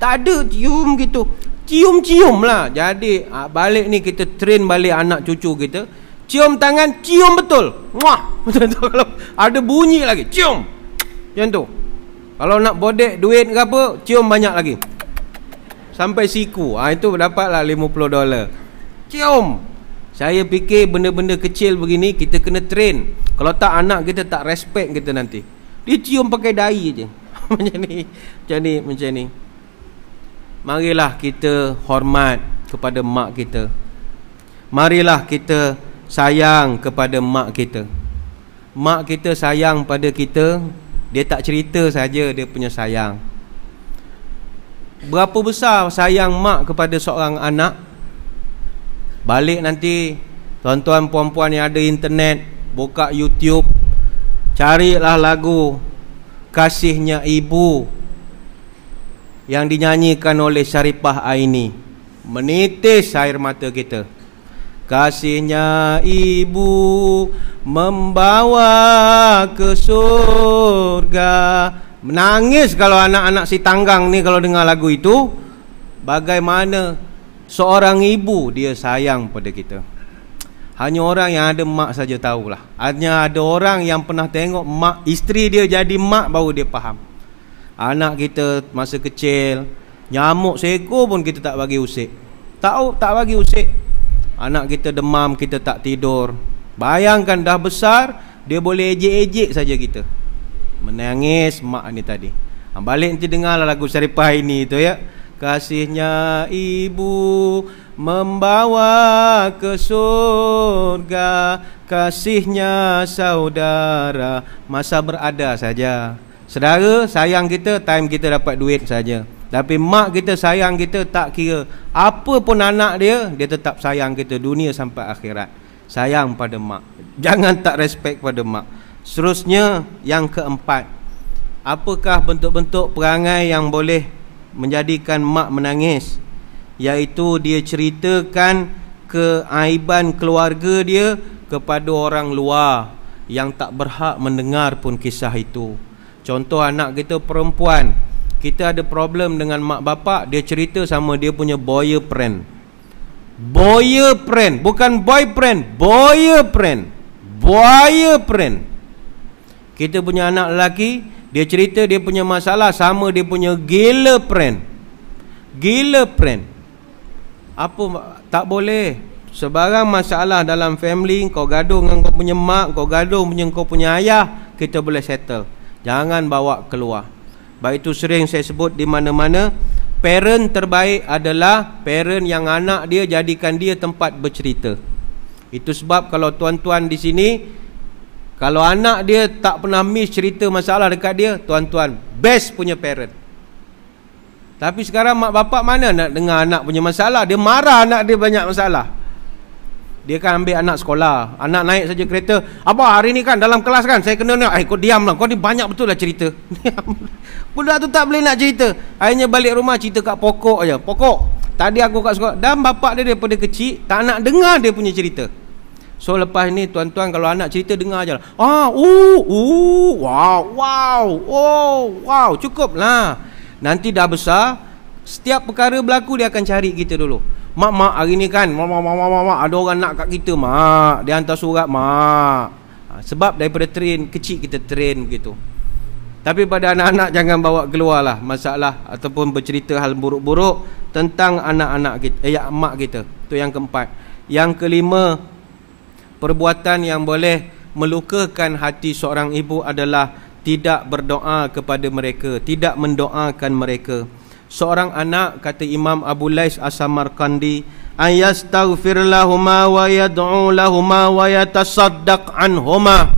Tak ada cium gitu. Cium-cium lah. Jadi balik ni kita train balik anak cucu kita. Cium tangan, cium betul. Muah. Kalau ada bunyi lagi, cium. Macam tu. Kalau nak bodek duit ke apa, cium banyak lagi. Sampai siku. Itu dapatlah $50. Cium. Saya fikir benda-benda kecil begini kita kena train. Kalau tak anak kita tak respect kita nanti. Dia cium pakai dahi je. Macam ni. Marilah kita hormat kepada mak kita. Marilah kita sayang kepada mak kita. Mak kita sayang pada kita, dia tak cerita saja dia punya sayang. Berapa besar sayang mak kepada seorang anak? Balik nanti, tuan-tuan puan-puan yang ada internet, buka YouTube, carilah lagu Kasihnya Ibu yang dinyanyikan oleh Syarifah Aini. Menitis air mata kita. Kasihnya Ibu membawa ke surga. Menangis kalau anak-anak si tanggang ni kalau dengar lagu itu. Bagaimana seorang ibu dia sayang pada kita. Hanya orang yang ada mak saja tahulah. Hanya ada orang yang pernah tengok mak, isteri dia jadi mak, baru dia faham. Anak kita masa kecil, nyamuk seekor pun kita tak bagi usik. Tak bagi usik. Anak kita demam, kita tak tidur. Bayangkan dah besar, dia boleh ejek-ejek saja kita. Menangis mak ni tadi. Balik nanti dengarlah lagu Syarifah ini tu ya. Kasihnya ibu membawa ke surga, kasihnya saudara masa berada saja. Saudara sayang kita, time kita dapat duit saja. Tapi mak kita sayang kita tak kira. Apa pun anak dia, dia tetap sayang kita dunia sampai akhirat. Sayang pada mak. Jangan tak respect pada mak. Seterusnya, yang keempat, apakah bentuk-bentuk perangai yang boleh menjadikan mak menangis? Iaitu dia ceritakan keaiban keluarga dia kepada orang luar yang tak berhak mendengar pun kisah itu. Contoh anak kita perempuan, kita ada problem dengan mak bapak, dia cerita sama dia punya boyfriend. Boyfriend, bukan boyfriend, boyfriend. Boyfriend. Kita punya anak lelaki, dia cerita dia punya masalah sama dia punya girlfriend. Girlfriend. Apa tak boleh. Sebarang masalah dalam family, kau gaduh dengan kau punya mak, kau gaduh dengan kau punya ayah, kita boleh settle. Jangan bawa keluar. Baik itu sering saya sebut di mana-mana, parent terbaik adalah parent yang anak dia jadikan dia tempat bercerita. Itu sebab kalau tuan-tuan di sini, Kalau anak dia tak pernah miss cerita masalah dekat dia, tuan-tuan, best punya parent. Tapi sekarang mak bapak mana nak dengar anak punya masalah? Dia marah anak dia banyak masalah. Dia kan ambil anak sekolah, anak naik saja kereta, abah hari ni kan dalam kelas kan saya kena nak, kau diam lah, kau ni banyak betul lah cerita. Budak tu tak boleh nak cerita. Akhirnya balik rumah cerita kat pokok aja. Pokok, tadi aku kat sekolah. Dan bapak dia daripada kecil tak nak dengar dia punya cerita. So lepas ni tuan-tuan, kalau anak cerita dengar aja lah. Wow, cukup lah. Nanti dah besar, setiap perkara berlaku dia akan cari kita dulu. Mak hari ni kan mak ada orang nak kat kita, mak dia hantar surat, mak. Sebab daripada train kecil kita train gitu. Tapi pada anak-anak jangan bawa keluar lah masalah ataupun bercerita hal buruk-buruk tentang anak-anak kita, mak kita. Itu yang keempat. Yang kelima, perbuatan yang boleh melukakan hati seorang ibu adalah tidak berdoa kepada mereka, tidak mendoakan mereka. Seorang anak, kata Imam Abu Lais As-Samarqandi, ayastaghfir lahuma wa yad'u lahuma wa yatasaddaq anhuma.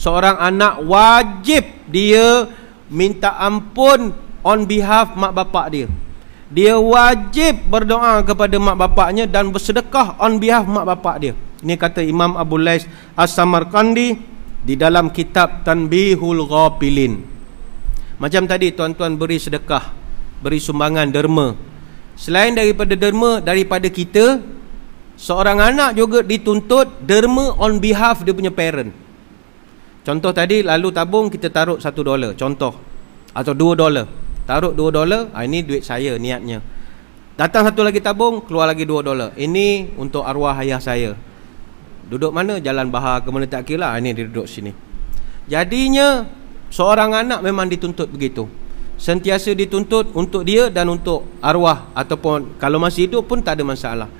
Seorang anak wajib dia minta ampun on behalf mak bapak dia. Dia wajib berdoa kepada mak bapaknya dan bersedekah on behalf mak bapak dia. Ini kata Imam Abu Lais As-Samarqandi di dalam kitab Tanbihul Ghafilin. Macam tadi tuan-tuan beri sedekah, beri sumbangan derma. Selain daripada derma daripada kita, seorang anak juga dituntut derma on behalf dia punya parent. Contoh tadi, lalu tabung kita taruh $1, contoh, atau $2. Taruh $2, ini duit saya niatnya. Datang satu lagi tabung, keluar lagi $2. Ini untuk arwah ayah saya. Duduk mana? Jalan Bahar ke mana tak kira lah. Ini dia duduk sini. Jadinya seorang anak memang dituntut begitu. Sentiasa dituntut untuk dia dan untuk arwah, ataupun kalau masih hidup pun tak ada masalah.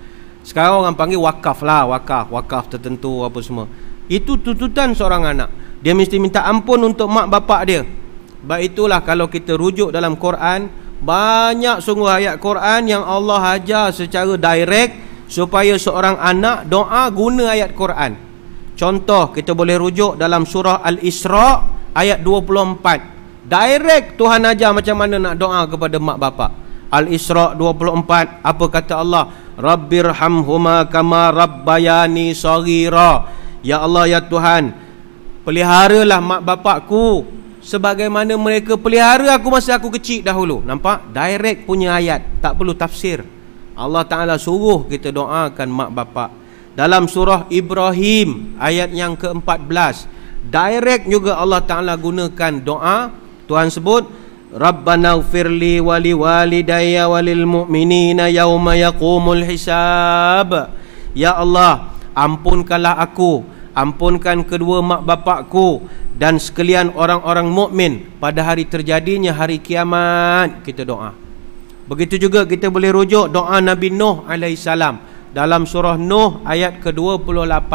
Sekarang orang panggil wakaf lah, wakaf tertentu apa semua. Itu tuntutan seorang anak. Dia mesti minta ampun untuk mak bapak dia. Baik itulah kalau kita rujuk dalam Quran, banyak sungguh ayat Quran yang Allah ajar secara direct supaya seorang anak doa guna ayat Quran. Contoh, kita boleh rujuk dalam surah Al-Isra ayat 24. Direct Tuhan ajar macam mana nak doa kepada mak bapak. Al-Isra 24, apa kata Allah? Rabbirhamhuma kama rabbayani saghira. Ya Allah, ya Tuhan, peliharalah mak bapakku sebagaimana mereka pelihara aku masa aku kecil dahulu. Nampak? Direct punya ayat, tak perlu tafsir. Allah Ta'ala suruh kita doakan mak bapak. Dalam surah Ibrahim ayat yang ke-14, direct juga Allah Ta'ala gunakan doa. Tuhan sebut, Rabbana ghfirli wali walidayya walil mu'minina yawma yaqumul hisab. Ya Allah, ampunkanlah aku, ampunkan kedua mak bapakku dan sekalian orang-orang mukmin pada hari terjadinya hari kiamat. Kita doa. Begitu juga kita boleh rujuk doa Nabi Nuh alaihissalam dalam surah Nuh ayat ke-28.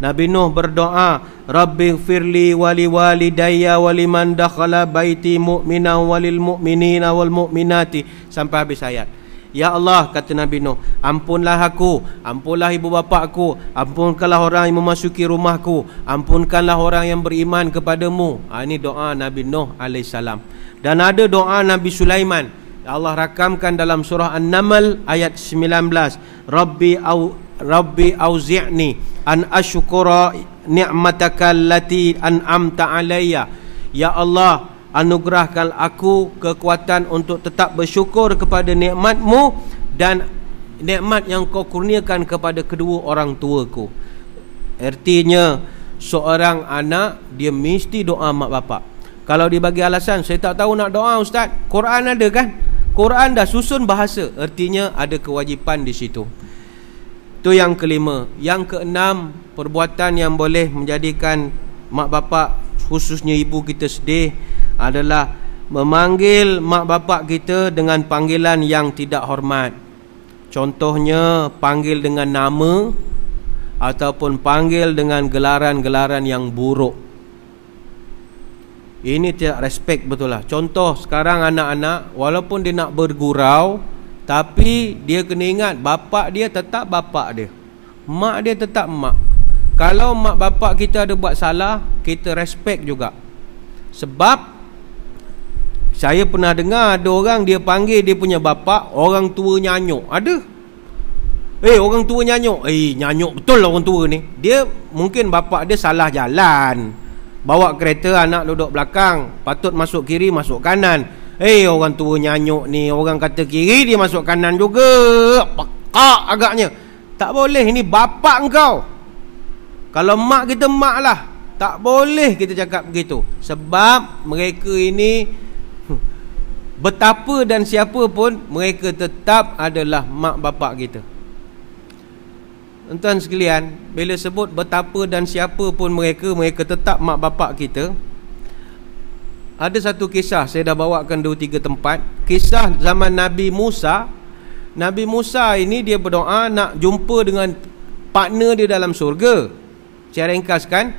Nabi Nuh berdoa, Rabbighfirli wali walidayya waliman dakhala baiti mu'minan walil mu'minina wal mu'minati, sampai habis ayat. Ya Allah, kata Nabi Nuh, ampunlah aku, ampunlah ibu bapakku, ampunkanlah orang yang memasuki rumahku, ampunkanlah orang yang beriman kepadamu. Ini doa Nabi Nuh alaihissalam. Dan ada doa Nabi Sulaiman, Allah rakamkan dalam surah An-Naml ayat 19. Rabbi auzi'ni an ashkura ni'mataka allati an'amta alayya. Ya Allah, anugerahkan aku kekuatan untuk tetap bersyukur kepada nikmatmu dan nikmat yang kau kurniakan kepada kedua orang tuaku. Artinya seorang anak dia mesti doa mak bapak. Kalau dia bagi alasan, saya tak tahu nak doa ustaz, Quran ada kan? Quran dah susun bahasa, artinya ada kewajipan di situ. Itu yang kelima. Yang keenam, perbuatan yang boleh menjadikan mak bapak, khususnya ibu kita sedih adalah memanggil mak bapak kita dengan panggilan yang tidak hormat. Contohnya panggil dengan nama ataupun panggil dengan gelaran-gelaran yang buruk. Ini tidak respect betul lah. Contoh sekarang anak-anak, walaupun dia nak bergurau, tapi dia kena ingat bapak dia tetap bapak dia, mak dia tetap mak. Kalau mak bapak kita ada buat salah, kita respect juga. Sebab saya pernah dengar ada orang dia panggil dia punya bapak orang tua nyanyuk. Ada. Orang tua nyanyuk. Nyanyuk betul lah orang tua ni. Dia mungkin bapak dia salah jalan. Bawa kereta, anak duduk belakang, patut masuk kiri, masuk kanan. Orang tua nyanyuk ni, orang kata kiri, dia masuk kanan juga. Pekak agaknya. Tak boleh, ini bapak engkau. Kalau mak kita, mak lah. Tak boleh kita cakap begitu. Sebab mereka ini betapa dan siapa pun, mereka tetap adalah mak bapak kita. Tuan sekalian, bila sebut betapa dan siapa pun mereka, mereka tetap mak bapak kita. Ada satu kisah, saya dah bawakan 2-3 tempat. Kisah zaman Nabi Musa. Nabi Musa ini dia berdoa nak jumpa dengan partner dia dalam surga. Saya ringkaskan,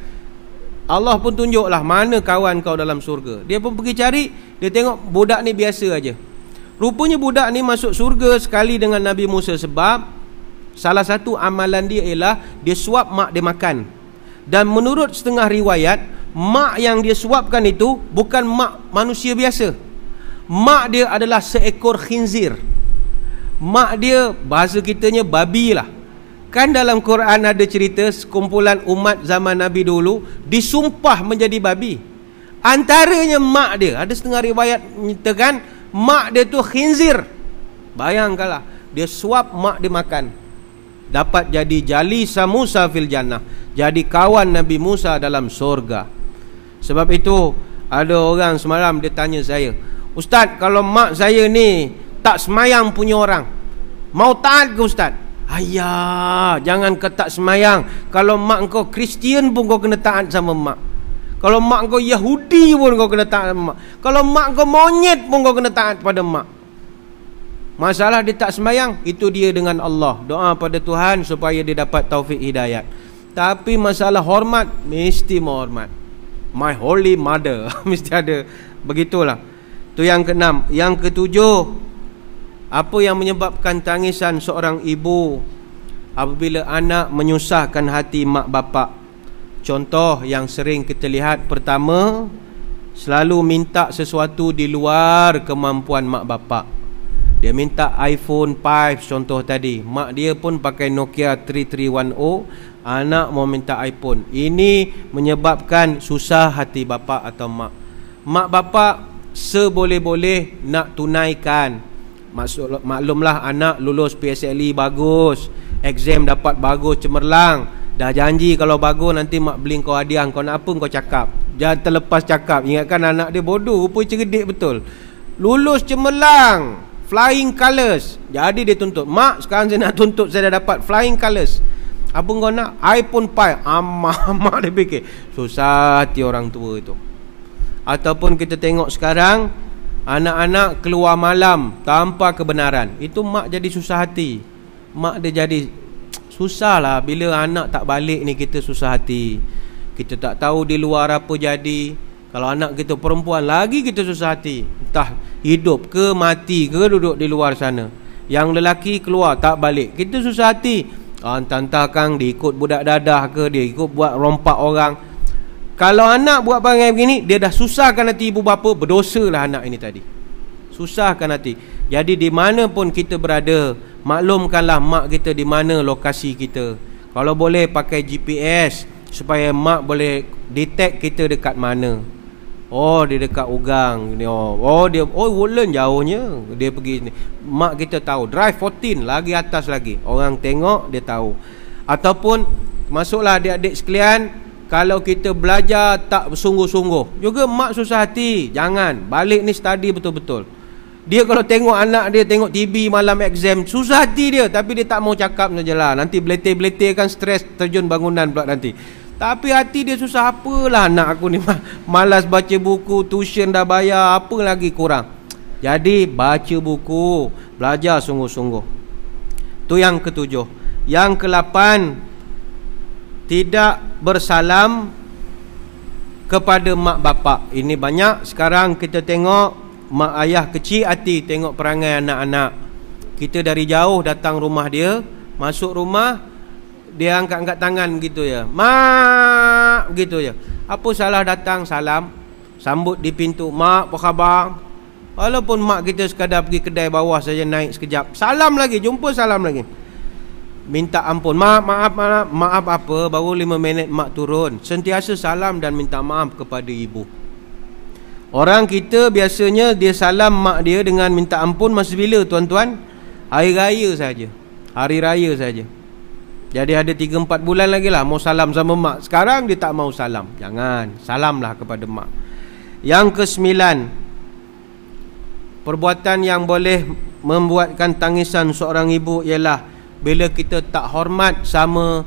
Allah pun tunjuklah mana kawan kau dalam surga. Dia pun pergi cari, dia tengok budak ni biasa aja. Rupanya budak ni masuk surga sekali dengan Nabi Musa sebab salah satu amalan dia ialah dia suap mak dia makan. Dan menurut setengah riwayat, mak yang dia suapkan itu bukan mak manusia biasa. Mak dia adalah seekor khinzir. Mak dia, bahasa kitanya babi lah. Kan dalam Quran ada cerita sekumpulan umat zaman Nabi dulu disumpah menjadi babi. Antaranya mak dia, ada setengah riwayat menyatakan mak dia tu khinzir. Bayangkanlah, dia suap mak dia makan. Dapat jadi jalisa Musa fil jannah, jadi kawan Nabi Musa dalam surga. Sebab itu ada orang semalam dia tanya saya, Ustaz, kalau mak saya ni tak semayang punya orang, mau taat ke Ustaz? Ayah, jangan kau tak semayang. Kalau mak kau Kristian pun kau kena taat sama mak. Kalau mak kau Yahudi pun kau kena taat sama mak. Kalau mak kau monyet pun kau kena taat pada mak. Masalah dia tak semayang, itu dia dengan Allah. Doa pada Tuhan supaya dia dapat taufik hidayat. Tapi masalah hormat, mesti menghormat. My holy mother mesti ada. Begitulah. Itu yang keenam. Yang ketujuh, apa yang menyebabkan tangisan seorang ibu apabila anak menyusahkan hati mak bapak? Contoh yang sering kita lihat, pertama, selalu minta sesuatu di luar kemampuan mak bapak. Dia minta iPhone 5 contoh tadi, mak dia pun pakai Nokia 3310, anak mau minta iPhone. Ini menyebabkan susah hati bapak atau mak. Mak bapak seboleh-boleh nak tunaikan. Maklumlah anak lulus PSLE bagus, exam dapat bagus cemerlang, dah janji kalau bagus nanti mak beli kau hadiah. Kau nak apa kau cakap, jangan terlepas cakap. Ingatkan anak dia bodoh, rupa cerdik betul. Lulus cemerlang, flying colours, jadi dia tuntut, mak sekarang saya nak tuntut saya dah dapat flying colours. Apa kau nak? iPhone 5. Mak dia fikir, susah hati orang tua itu. Ataupun kita tengok sekarang, anak-anak keluar malam tanpa kebenaran. Itu mak jadi susah hati. Mak dia jadi susah lah. Bila anak tak balik ni kita susah hati. Kita tak tahu di luar apa jadi. Kalau anak kita perempuan lagi kita susah hati. Entah hidup ke mati ke duduk di luar sana. Yang lelaki keluar tak balik, kita susah hati. Entah-entah kang dia ikut budak dadah ke, dia ikut buat rompak orang. Kalau anak buat perangai begini, dia dah susahkan hati ibu bapa, berdosalah anak ini tadi. Susahkan hati. Jadi di mana pun kita berada, maklumkanlah mak kita di mana lokasi kita. Kalau boleh pakai GPS supaya mak boleh detect kita dekat mana. Oh, dia dekat Ugang. Dia Woodland jauhnya. Dia pergi ni. Mak kita tahu. Drive 14 lagi atas lagi. Orang tengok dia tahu. Ataupun masuklah adik-adik sekalian, kalau kita belajar tak sungguh-sungguh, juga mak susah hati. Jangan. Balik ni study betul-betul. Dia kalau tengok anak dia tengok TV malam exam, susah hati dia. Tapi dia tak mau cakap sajalah. Nanti beletir-beletir kan, stres, terjun bangunan pula nanti. Tapi hati dia susah, apalah anak aku ni malas baca buku, tuition dah bayar, apa lagi kurang. Jadi baca buku, belajar sungguh-sungguh. Itu yang ketujuh. Yang ke-8, tidak bersalam kepada mak bapak. Ini banyak sekarang kita tengok mak ayah kecil hati tengok perangai anak-anak. Kita dari jauh datang rumah dia, masuk rumah, dia angkat-angkat tangan gitu ya. Mak, gitu ya. Apa salah datang salam, sambut di pintu, mak apa khabar? Walaupun mak kita sekadar pergi kedai bawah saja, naik sekejap, salam lagi, jumpa salam lagi. Minta ampun, maaf apa, baru 5 minit mak turun. Sentiasa salam dan minta maaf kepada ibu. Orang kita biasanya dia salam mak dia dengan minta ampun masa bila tuan-tuan? Hari raya saja. Hari raya saja. Jadi ada 3-4 bulan lagi lah mau salam sama mak. Sekarang dia tak mau salam. Jangan, salamlah kepada mak. Yang ke-9, perbuatan yang boleh membuatkan tangisan seorang ibu ialah bila kita tak hormat sama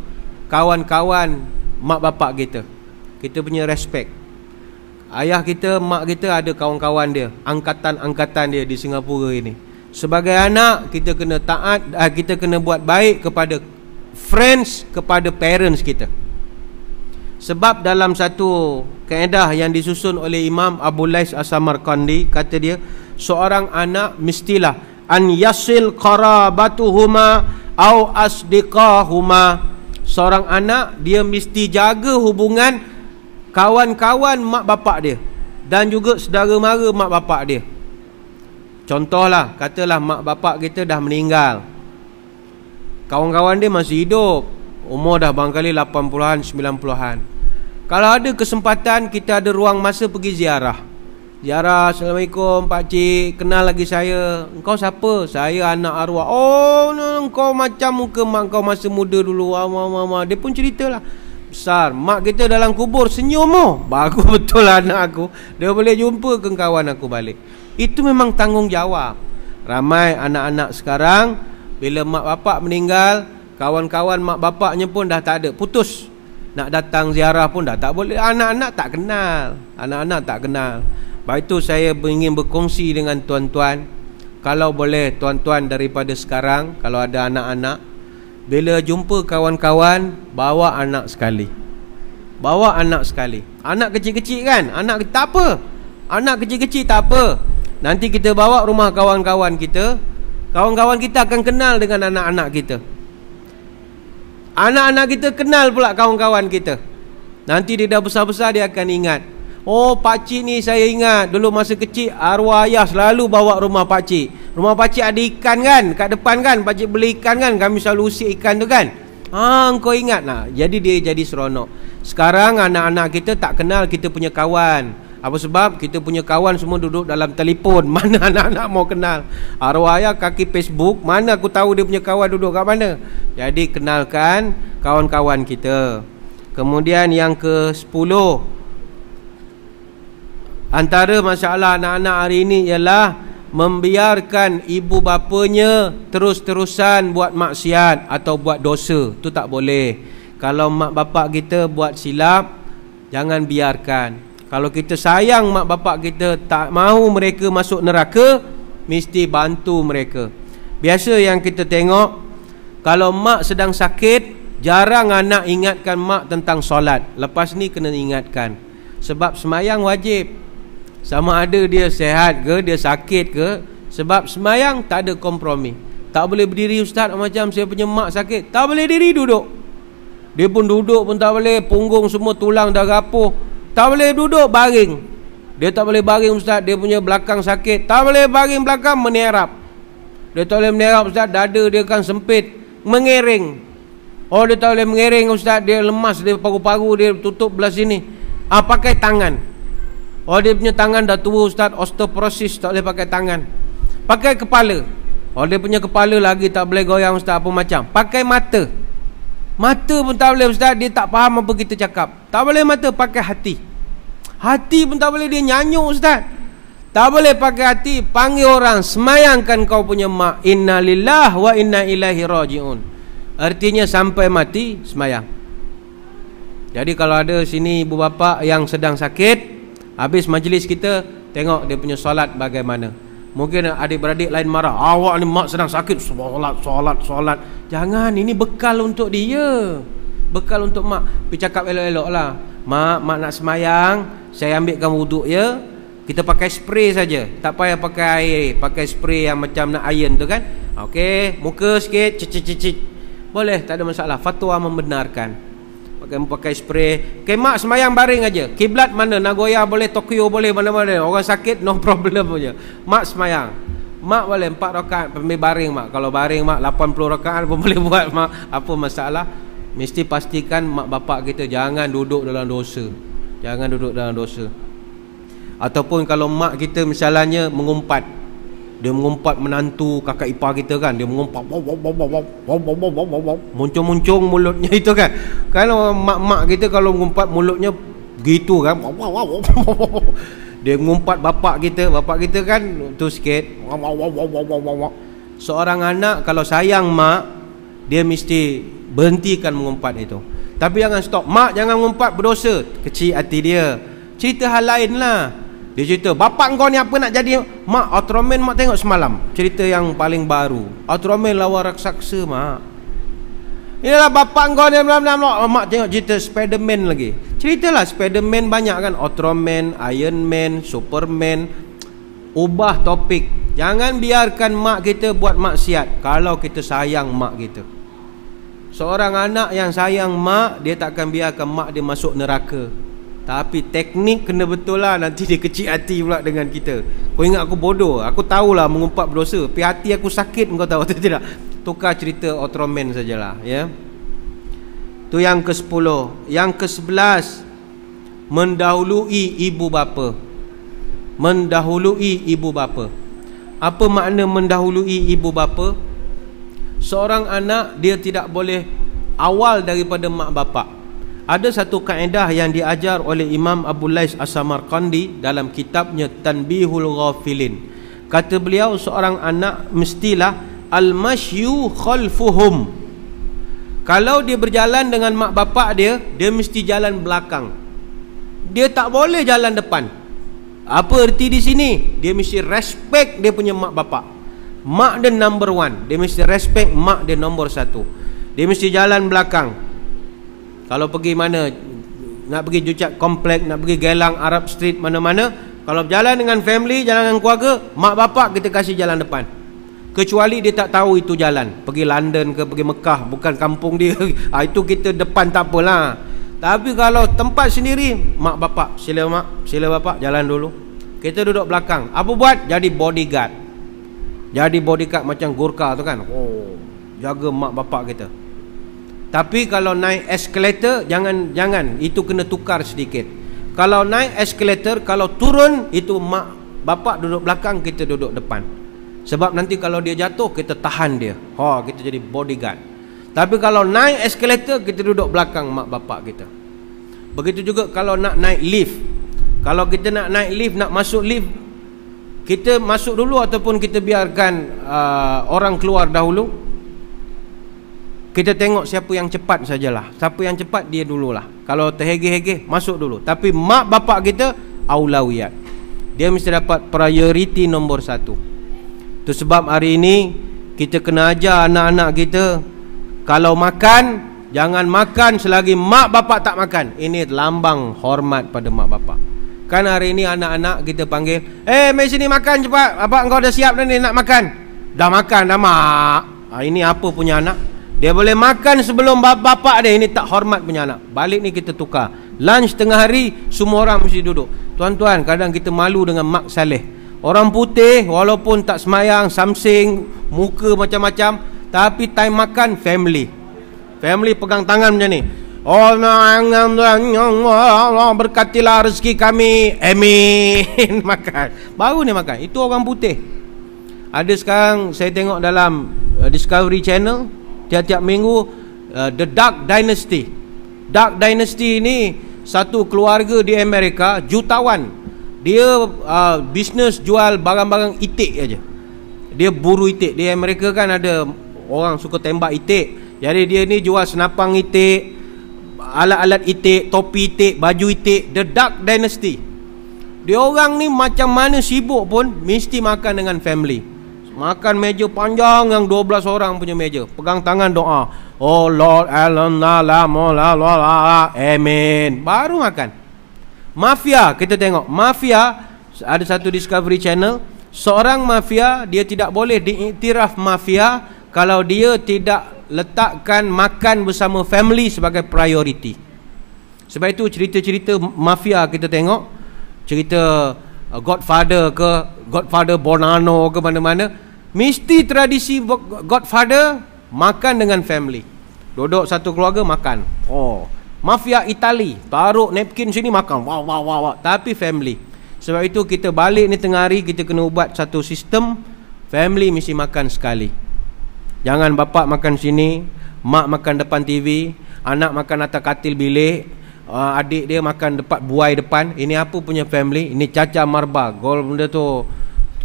kawan-kawan mak bapak kita. Kita punya respect. Ayah kita, mak kita ada kawan-kawan dia, angkatan-angkatan dia di Singapura ini. Sebagai anak, kita kena taat, kita kena buat baik kepada friends, kepada parents kita. Sebab dalam satu kaedah yang disusun oleh Imam Abu Lais As-Samarqandi, kata dia, seorang anak mestilah an yasil qarabatuhuma au asdiqahuma. Seorang anak dia mesti jaga hubungan kawan-kawan mak bapak dia dan juga saudara mara mak bapak dia. Contohlah, katalah mak bapak kita dah meninggal, kawan-kawan dia masih hidup, umur dah barangkali 80-an, 90-an. Kalau ada kesempatan, kita ada ruang masa pergi ziarah. Ziarah, Assalamualaikum pakcik, kenal lagi saya. Engkau siapa? Saya anak arwah. Oh, engkau macam muka mak kau masa muda dulu. Dia pun ceritalah. Besar, mak kita dalam kubur senyum oh. Bagus betul anak aku. Dia boleh jumpa ke kawan aku balik. Itu memang tanggungjawab. Ramai anak-anak sekarang, bila mak bapak meninggal, kawan-kawan mak bapaknya pun dah tak ada, putus. Nak datang ziarah pun dah tak boleh. Anak-anak tak kenal. Anak-anak tak kenal. Baik itu saya ingin berkongsi dengan tuan-tuan, kalau boleh tuan-tuan daripada sekarang, kalau ada anak-anak, bila jumpa kawan-kawan, bawa anak sekali. Bawa anak sekali. Anak kecil-kecil kan? Anak tak apa. Anak kecil-kecil tak apa. Nanti kita bawa rumah kawan-kawan kita, kawan-kawan kita akan kenal dengan anak-anak kita. Anak-anak kita kenal pula kawan-kawan kita. Nanti dia dah besar-besar, dia akan ingat, oh pakcik ni saya ingat dulu masa kecil arwah ayah selalu bawa rumah pakcik. Rumah pakcik ada ikan kan, kat depan kan, pakcik beli ikan kan, kami selalu usik ikan tu kan. Engkau ingat. Nah, jadi dia jadi seronok. Sekarang anak-anak kita tak kenal kita punya kawan. Apa sebab? Kita punya kawan semua duduk dalam telefon. Mana anak-anak mau kenal? Arwah ayah kaki Facebook, mana aku tahu dia punya kawan duduk kat mana? Jadi kenalkan kawan-kawan kita. Kemudian yang ke-10, antara masalah anak-anak hari ini ialah membiarkan ibu bapanya terus-terusan buat maksiat atau buat dosa. Itu tak boleh. Kalau mak bapak kita buat silap, jangan biarkan. Kalau kita sayang mak bapak kita, tak mahu mereka masuk neraka, mesti bantu mereka. Biasa yang kita tengok, kalau mak sedang sakit, jarang anak ingatkan mak tentang solat. Lepas ni kena ingatkan. Sebab semayang wajib. Sama ada dia sehat ke, dia sakit ke. Sebab semayang tak ada kompromi. Tak boleh berdiri ustaz, macam saya punya mak sakit, tak boleh diri, duduk. Dia pun duduk pun tak boleh, punggung semua tulang dah rapuh. Tak boleh duduk, baring. Dia tak boleh baring ustaz, dia punya belakang sakit. Tak boleh baring belakang, menerap. Dia tak boleh menerap ustaz, dada dia kan sempit, mengering. Oh dia tak boleh mengering ustaz, dia lemas, dia paru-paru dia tutup belah sini. Pakai tangan. Oh dia punya tangan dah tua ustaz, osteoporosis, tak boleh pakai tangan. Pakai kepala. Oh dia punya kepala lagi tak boleh goyang ustaz, apa macam. Pakai mata. Mata pun tak boleh ustaz, dia tak faham apa kita cakap. Tak boleh mata, pakai hati. Hati pun tak boleh, dia nyanyuk ustaz. Tak boleh pakai hati, panggil orang, semayangkan kau punya mak. Inna lillah wa inna ilaihi raji'un. Artinya sampai mati semayang. Jadi kalau ada sini ibu bapa yang sedang sakit, habis majlis kita, tengok dia punya solat bagaimana. Mungkin adik-beradik lain marah, awak ni mak sedang sakit, solat. Jangan, ini bekal untuk dia. Bekal untuk mak. Pergi cakap elok-elok lah, mak nak semayang, saya ambilkan wuduk ya. Kita pakai spray saja, tak payah pakai air. Pakai spray yang macam nak iron tu kan. Okey, muka sikit, cicit. boleh, tak ada masalah. Fatwa membenarkan. Pakai spray. Okay, mak semayang baring aja. Kiblat mana? Nagoya boleh, Tokyo boleh, mana-mana. Orang sakit no problem aja. Mak semayang. Mak boleh 4 rakaat sambil baring mak. Kalau baring mak 80 rakaat pun boleh buat mak. Apa masalah? Mesti pastikan mak bapak kita jangan duduk dalam dosa. Jangan duduk dalam dosa. Ataupun kalau mak kita misalnya mengumpat, dia mengumpat menantu kakak ipar kita kan, dia mengumpat muncung-muncung mulutnya itu kan. Kalau mak-mak kita kalau mengumpat mulutnya gitu kan, dia mengumpat bapak kita kan tu sikit. Seorang anak kalau sayang mak, dia mesti berhentikan mengumpat itu. Tapi jangan stop, mak jangan mengumpat berdosa, kecil hati dia. Cerita hal lain lah. Dia cerita, bapak kau ni apa nak jadi? Mak, Ultraman mak tengok semalam. Cerita yang paling baru, Ultraman lawan raksasa mak. Inilah bapak kau ni, mak tengok cerita Spiderman lagi. Ceritalah Spiderman banyak kan, Ultraman, Iron Man, Superman. Ubah topik. Jangan biarkan mak kita buat maksiat kalau kita sayang mak kita. Seorang anak yang sayang mak, dia tak akan biarkan mak dia masuk neraka. Tapi teknik kena betul lah, nanti dia kecil hati pula dengan kita. Kau ingat aku bodoh? Aku tahulah mengumpat berdosa, tapi hati aku sakit, kau tahu atau tidak? Tukar cerita Ultraman sajalah, ya. Tu yang ke-10. Yang ke-11, mendahului ibu bapa. Mendahului ibu bapa. Apa makna mendahului ibu bapa? Seorang anak dia tidak boleh awal daripada mak bapak. Ada satu kaedah yang diajar oleh Imam Abu Lais As-Samarqandi dalam kitabnya Tanbihul Ghafilin. Kata beliau, seorang anak mestilah al-mashyu khalfuhum. Kalau dia berjalan dengan mak bapak dia, dia mesti jalan belakang. Dia tak boleh jalan depan. Apa erti di sini? Dia mesti respect dia punya mak bapak. Mak dia number 1. Dia mesti respect mak dia nombor 1. Dia mesti jalan belakang. Kalau pergi mana, nak pergi Jucat Komplek, nak pergi Gelang Arab Street, mana-mana, kalau berjalan dengan family, jalan dengan keluarga, mak bapak kita kasih jalan depan. Kecuali dia tak tahu itu jalan, pergi London ke pergi Mekah, bukan kampung dia, itu kita depan tak apalah. Tapi kalau tempat sendiri, mak bapak, sila mak, sila bapak, jalan dulu. Kita duduk belakang. Apa buat? Jadi bodyguard. Jadi bodyguard macam Gurkha tu kan. Oh, jaga mak bapak kita. Tapi kalau naik eskalator, jangan, itu kena tukar sedikit. Kalau naik eskalator, kalau turun, itu mak bapak duduk belakang, kita duduk depan. Sebab nanti kalau dia jatuh, kita tahan dia. Kita jadi bodyguard. Tapi kalau naik eskalator, kita duduk belakang mak bapak kita. Begitu juga kalau nak naik lift. Kalau kita nak naik lift, nak masuk lift, kita masuk dulu ataupun kita biarkan orang keluar dahulu. Kita tengok siapa yang cepat sajalah. Siapa yang cepat, dia dululah. Kalau terhege-hege, masuk dulu. Tapi mak bapak kita aulawiyat. Dia mesti dapat priority nombor 1. Itu sebab hari ini kita kena ajar anak-anak kita, kalau makan, jangan makan selagi mak bapak tak makan. Ini lambang hormat pada mak bapak. Kan hari ini anak-anak kita panggil, mari sini makan cepat. Bapak engkau dah siap dah ni nak makan. Dah makan dah mak. Ini apa punya anak? Dia boleh makan sebelum bapak dia. Ini tak hormat punya anak. Balik ni kita tukar. Lunch tengah hari, semua orang mesti duduk. Tuan-tuan, kadang kita malu dengan mak saleh. Orang putih walaupun tak semayang, samsing, muka macam-macam, tapi time makan family. Family pegang tangan macam ni. Allah berkatilah rezeki kami. Amin. Makan. Baru ni makan. Itu orang putih. Ada sekarang saya tengok dalam Discovery Channel, tiap-tiap minggu, The Dark Dynasty. Dark Dynasty ni satu keluarga di Amerika, jutawan. Dia bisnes jual barang-barang itik aja. Dia buru itik. Di Amerika kan ada orang suka tembak itik. Jadi dia ni jual senapang itik, alat-alat itik, topi itik, baju itik. The Dark Dynasty. Dia orang ni macam mana sibuk pun mesti makan dengan family. Makan meja panjang yang 12 orang punya meja. Pegang tangan doa. Oh Lord, amin. Baru makan. Mafia, kita tengok. Mafia, ada satu Discovery Channel. Seorang mafia, dia tidak boleh diiktiraf mafia kalau dia tidak letakkan makan bersama family sebagai priority. Sebab itu cerita-cerita mafia kita tengok, cerita Godfather ke, Godfather Bonanno ke mana-mana, mesti tradisi Godfather makan dengan family. Duduk satu keluarga makan. Mafia Itali, taruh napkin sini makan. Wow. Tapi family. Sebab itu kita balik ni tengah hari, kita kena buat satu sistem, family mesti makan sekali. Jangan bapak makan sini, mak makan depan TV, anak makan atas katil bilik, adik dia makan buai depan. Ini apa punya family? Ini caca marba, gol benda tu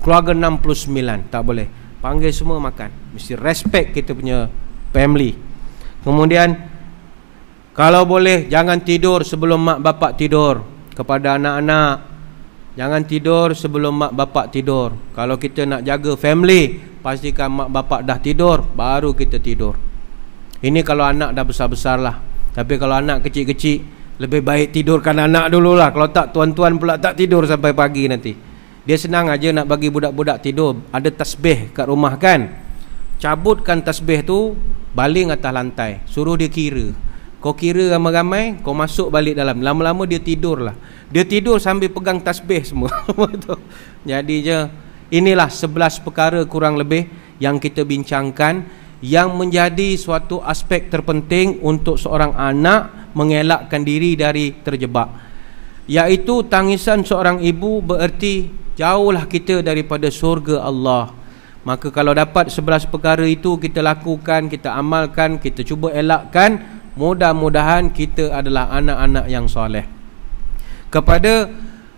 keluarga 69. Tak boleh. Panggil semua makan. Mesti respect kita punya family. Kemudian kalau boleh jangan tidur sebelum mak bapak tidur. Kepada anak-anak, jangan tidur sebelum mak bapak tidur. Kalau kita nak jaga family, pastikan mak bapak dah tidur, baru kita tidur. Ini kalau anak dah besar-besar lah. Tapi kalau anak kecil-kecil, lebih baik tidurkan anak dululah. Kalau tak, tuan-tuan pula tak tidur sampai pagi nanti. Dia senang aja nak bagi budak-budak tidur. Ada tasbih kat rumah kan, cabutkan tasbih tu, baling atas lantai, suruh dia kira. Kau kira ramai-ramai, kau masuk balik dalam. Lama-lama dia tidur lah. Dia tidur sambil pegang tasbih semua. Jadi je, inilah 11 perkara kurang lebih yang kita bincangkan, yang menjadi suatu aspek terpenting untuk seorang anak mengelakkan diri dari terjebak. Iaitu tangisan seorang ibu bererti jauhlah kita daripada surga Allah. Maka kalau dapat 11 perkara itu kita lakukan, kita amalkan, kita cuba elakkan, mudah-mudahan kita adalah anak-anak yang soleh. Kepada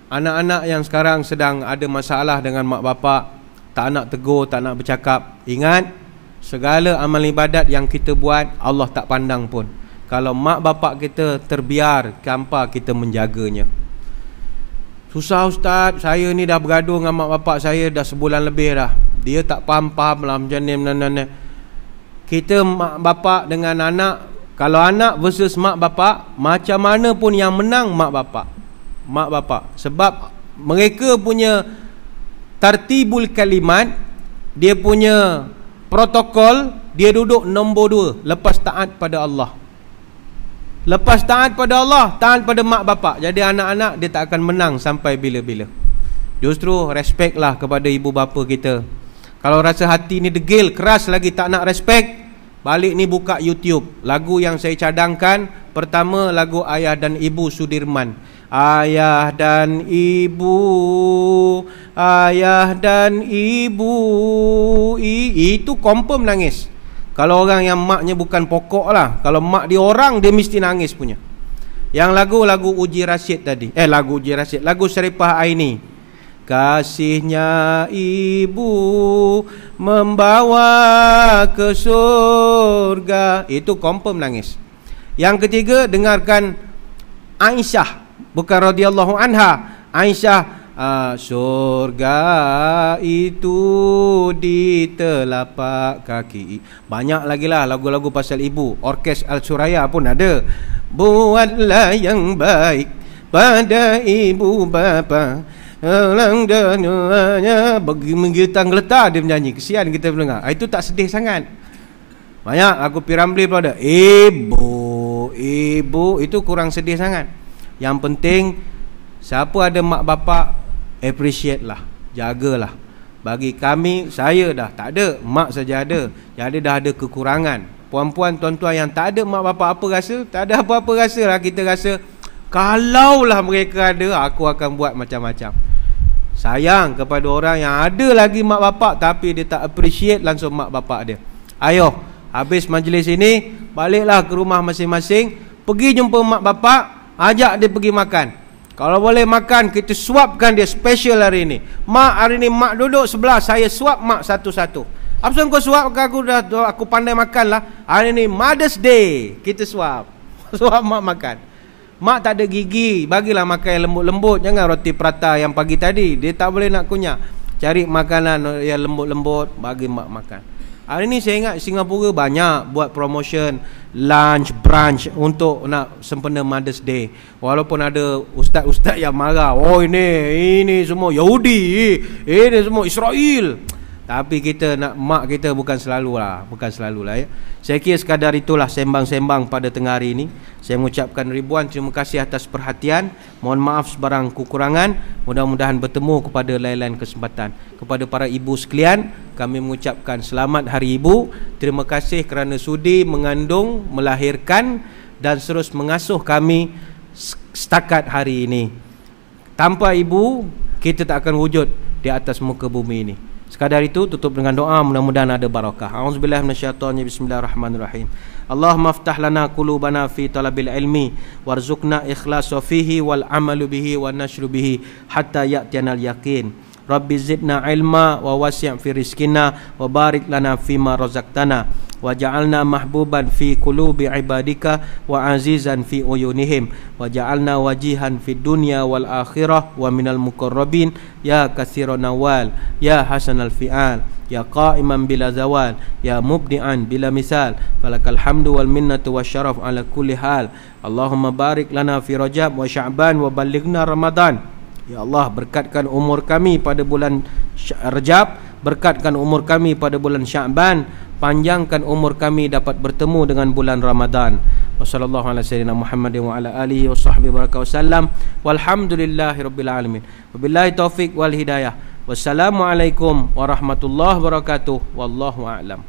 anak-anak yang sekarang sedang ada masalah dengan mak bapak, tak nak tegur, tak nak bercakap, ingat, segala amal ibadat yang kita buat, Allah tak pandang pun. Kalau mak bapak kita terbiar, tanpa kita menjaganya. Susah ustaz, saya ni dah bergaduh dengan mak bapak saya dah sebulan lebih dah. Dia tak faham-faham lah macam ni. Kita mak bapak dengan anak, kalau anak versus mak bapak, macam mana pun yang menang mak bapak. Mak bapak. Sebab mereka punya tartibul kalimat, dia punya protokol, dia duduk nombor 2 lepas taat pada Allah. Lepas taat pada Allah, taat pada mak bapak. Jadi anak-anak dia tak akan menang sampai bila-bila. Justru respect lah kepada ibu bapa kita. Kalau rasa hati ni degil, keras lagi tak nak respect, balik ni buka YouTube. Lagu yang saya cadangkan, pertama lagu Ayah dan Ibu Sudirman. Ayah dan ibu, ayah dan ibu, itu confirm nangis. Kalau orang yang maknya bukan pokok lah, kalau mak dia orang, dia mesti nangis punya. Yang lagu Uji Rashid tadi, lagu Uji Rashid, lagu Syarifah Aini, kasihnya ibu membawa ke surga, itu confirm nangis. Yang ketiga, dengarkan Aisyah, bukan radhiyallahu anha, Aisyah, surga itu di telapak kaki. Banyak lagi lah lagu-lagu pasal ibu. Orkes Al-Suraya pun ada. Buatlah yang baik pada ibu bapa, lang dunia, bagi menggitang geletar dia menyanyi. Kesian kita mendengar. Itu tak sedih sangat. Banyak aku Piramli pun ada. Ibu itu kurang sedih sangat. Yang penting siapa ada mak bapak, appreciate lah, jagalah. Bagi kami, saya dah tak ada, mak saja ada. Jadi dah ada kekurangan. Puan-puan, tuan-tuan yang tak ada mak bapak, apa rasa? Tak ada apa-apa rasa lah. Kita rasa kalaulah mereka ada, aku akan buat macam-macam. Sayang kepada orang yang ada lagi mak bapak tapi dia tak appreciate langsung mak bapak dia. Ayo, habis majlis ini, baliklah ke rumah masing-masing, pergi jumpa mak bapak, ajak dia pergi makan. Kalau boleh makan, kita suapkan dia special hari ini. Mak, hari ini mak duduk sebelah, saya suap mak satu-satu. Apa yang kau suap? Aku pandai makan lah. Hari ini Mother's Day, kita suap. Suap mak makan. Mak tak ada gigi, bagilah makan yang lembut-lembut. Jangan roti prata yang pagi tadi, dia tak boleh nak kunyah. Cari makanan yang lembut-lembut, bagi mak makan. Hari ni saya ingat Singapura banyak buat promotion lunch, brunch untuk nak sempena Mother's Day. Walaupun ada ustaz-ustaz yang marah, oh ini semua Yahudi, ini semua Israel. Tapi kita nak mak kita bukan selalulah, ya. Saya kira sekadar itulah sembang-sembang pada tengah hari ini. Saya mengucapkan ribuan terima kasih atas perhatian. Mohon maaf sebarang kekurangan. Mudah-mudahan bertemu kepada lain-lain kesempatan. Kepada para ibu sekalian, kami mengucapkan selamat Hari Ibu. Terima kasih kerana sudi mengandung, melahirkan dan terus mengasuh kami setakat hari ini. Tanpa ibu, kita tak akan wujud di atas muka bumi ini. Sekadar itu, tutup dengan doa, mudah-mudahan ada barakah. A'udzubillahi minasyaitonir bismillahirrahmanirrahim. Allahumma aftah lana qulubana fi talabil ilmi warzuqna ikhlasa fihi wal amalu bihi wa nashru bihi hatta ya'tiyanal yaqin. Rabbi zidna ilma wa wasi' fi rizqina wa barik lana fima razaqtana waj'alna mahbuban fi qulubi ibadika wa azizan fi uyunihim waj'alna wajihan fi dunya wal akhirah wa minal muqarrabin ya katsiran nawal ya hasanal fi'al ya qa'iman bila zawal ya mubdi'an bila misal falakal hamdu wal minnatu wasyaraf ala kulli hal. Allahumma barik lana fi Rajab wa Sya'ban wa ballighna Ramadan. Ya Allah, berkatkan umur kami pada bulan Rajab, berkatkan umur kami pada bulan Sya'ban, panjangkan umur kami dapat bertemu dengan bulan Ramadan. Wassallallahu ala sayyidina Muhammadin wa ala alihi washabbihi baraka wasallam. Walhamdulillahirabbil alamin. Wabillahi taufik wal hidayah. Wassalamualaikum warahmatullahi wabarakatuh. Wallahu a'lam.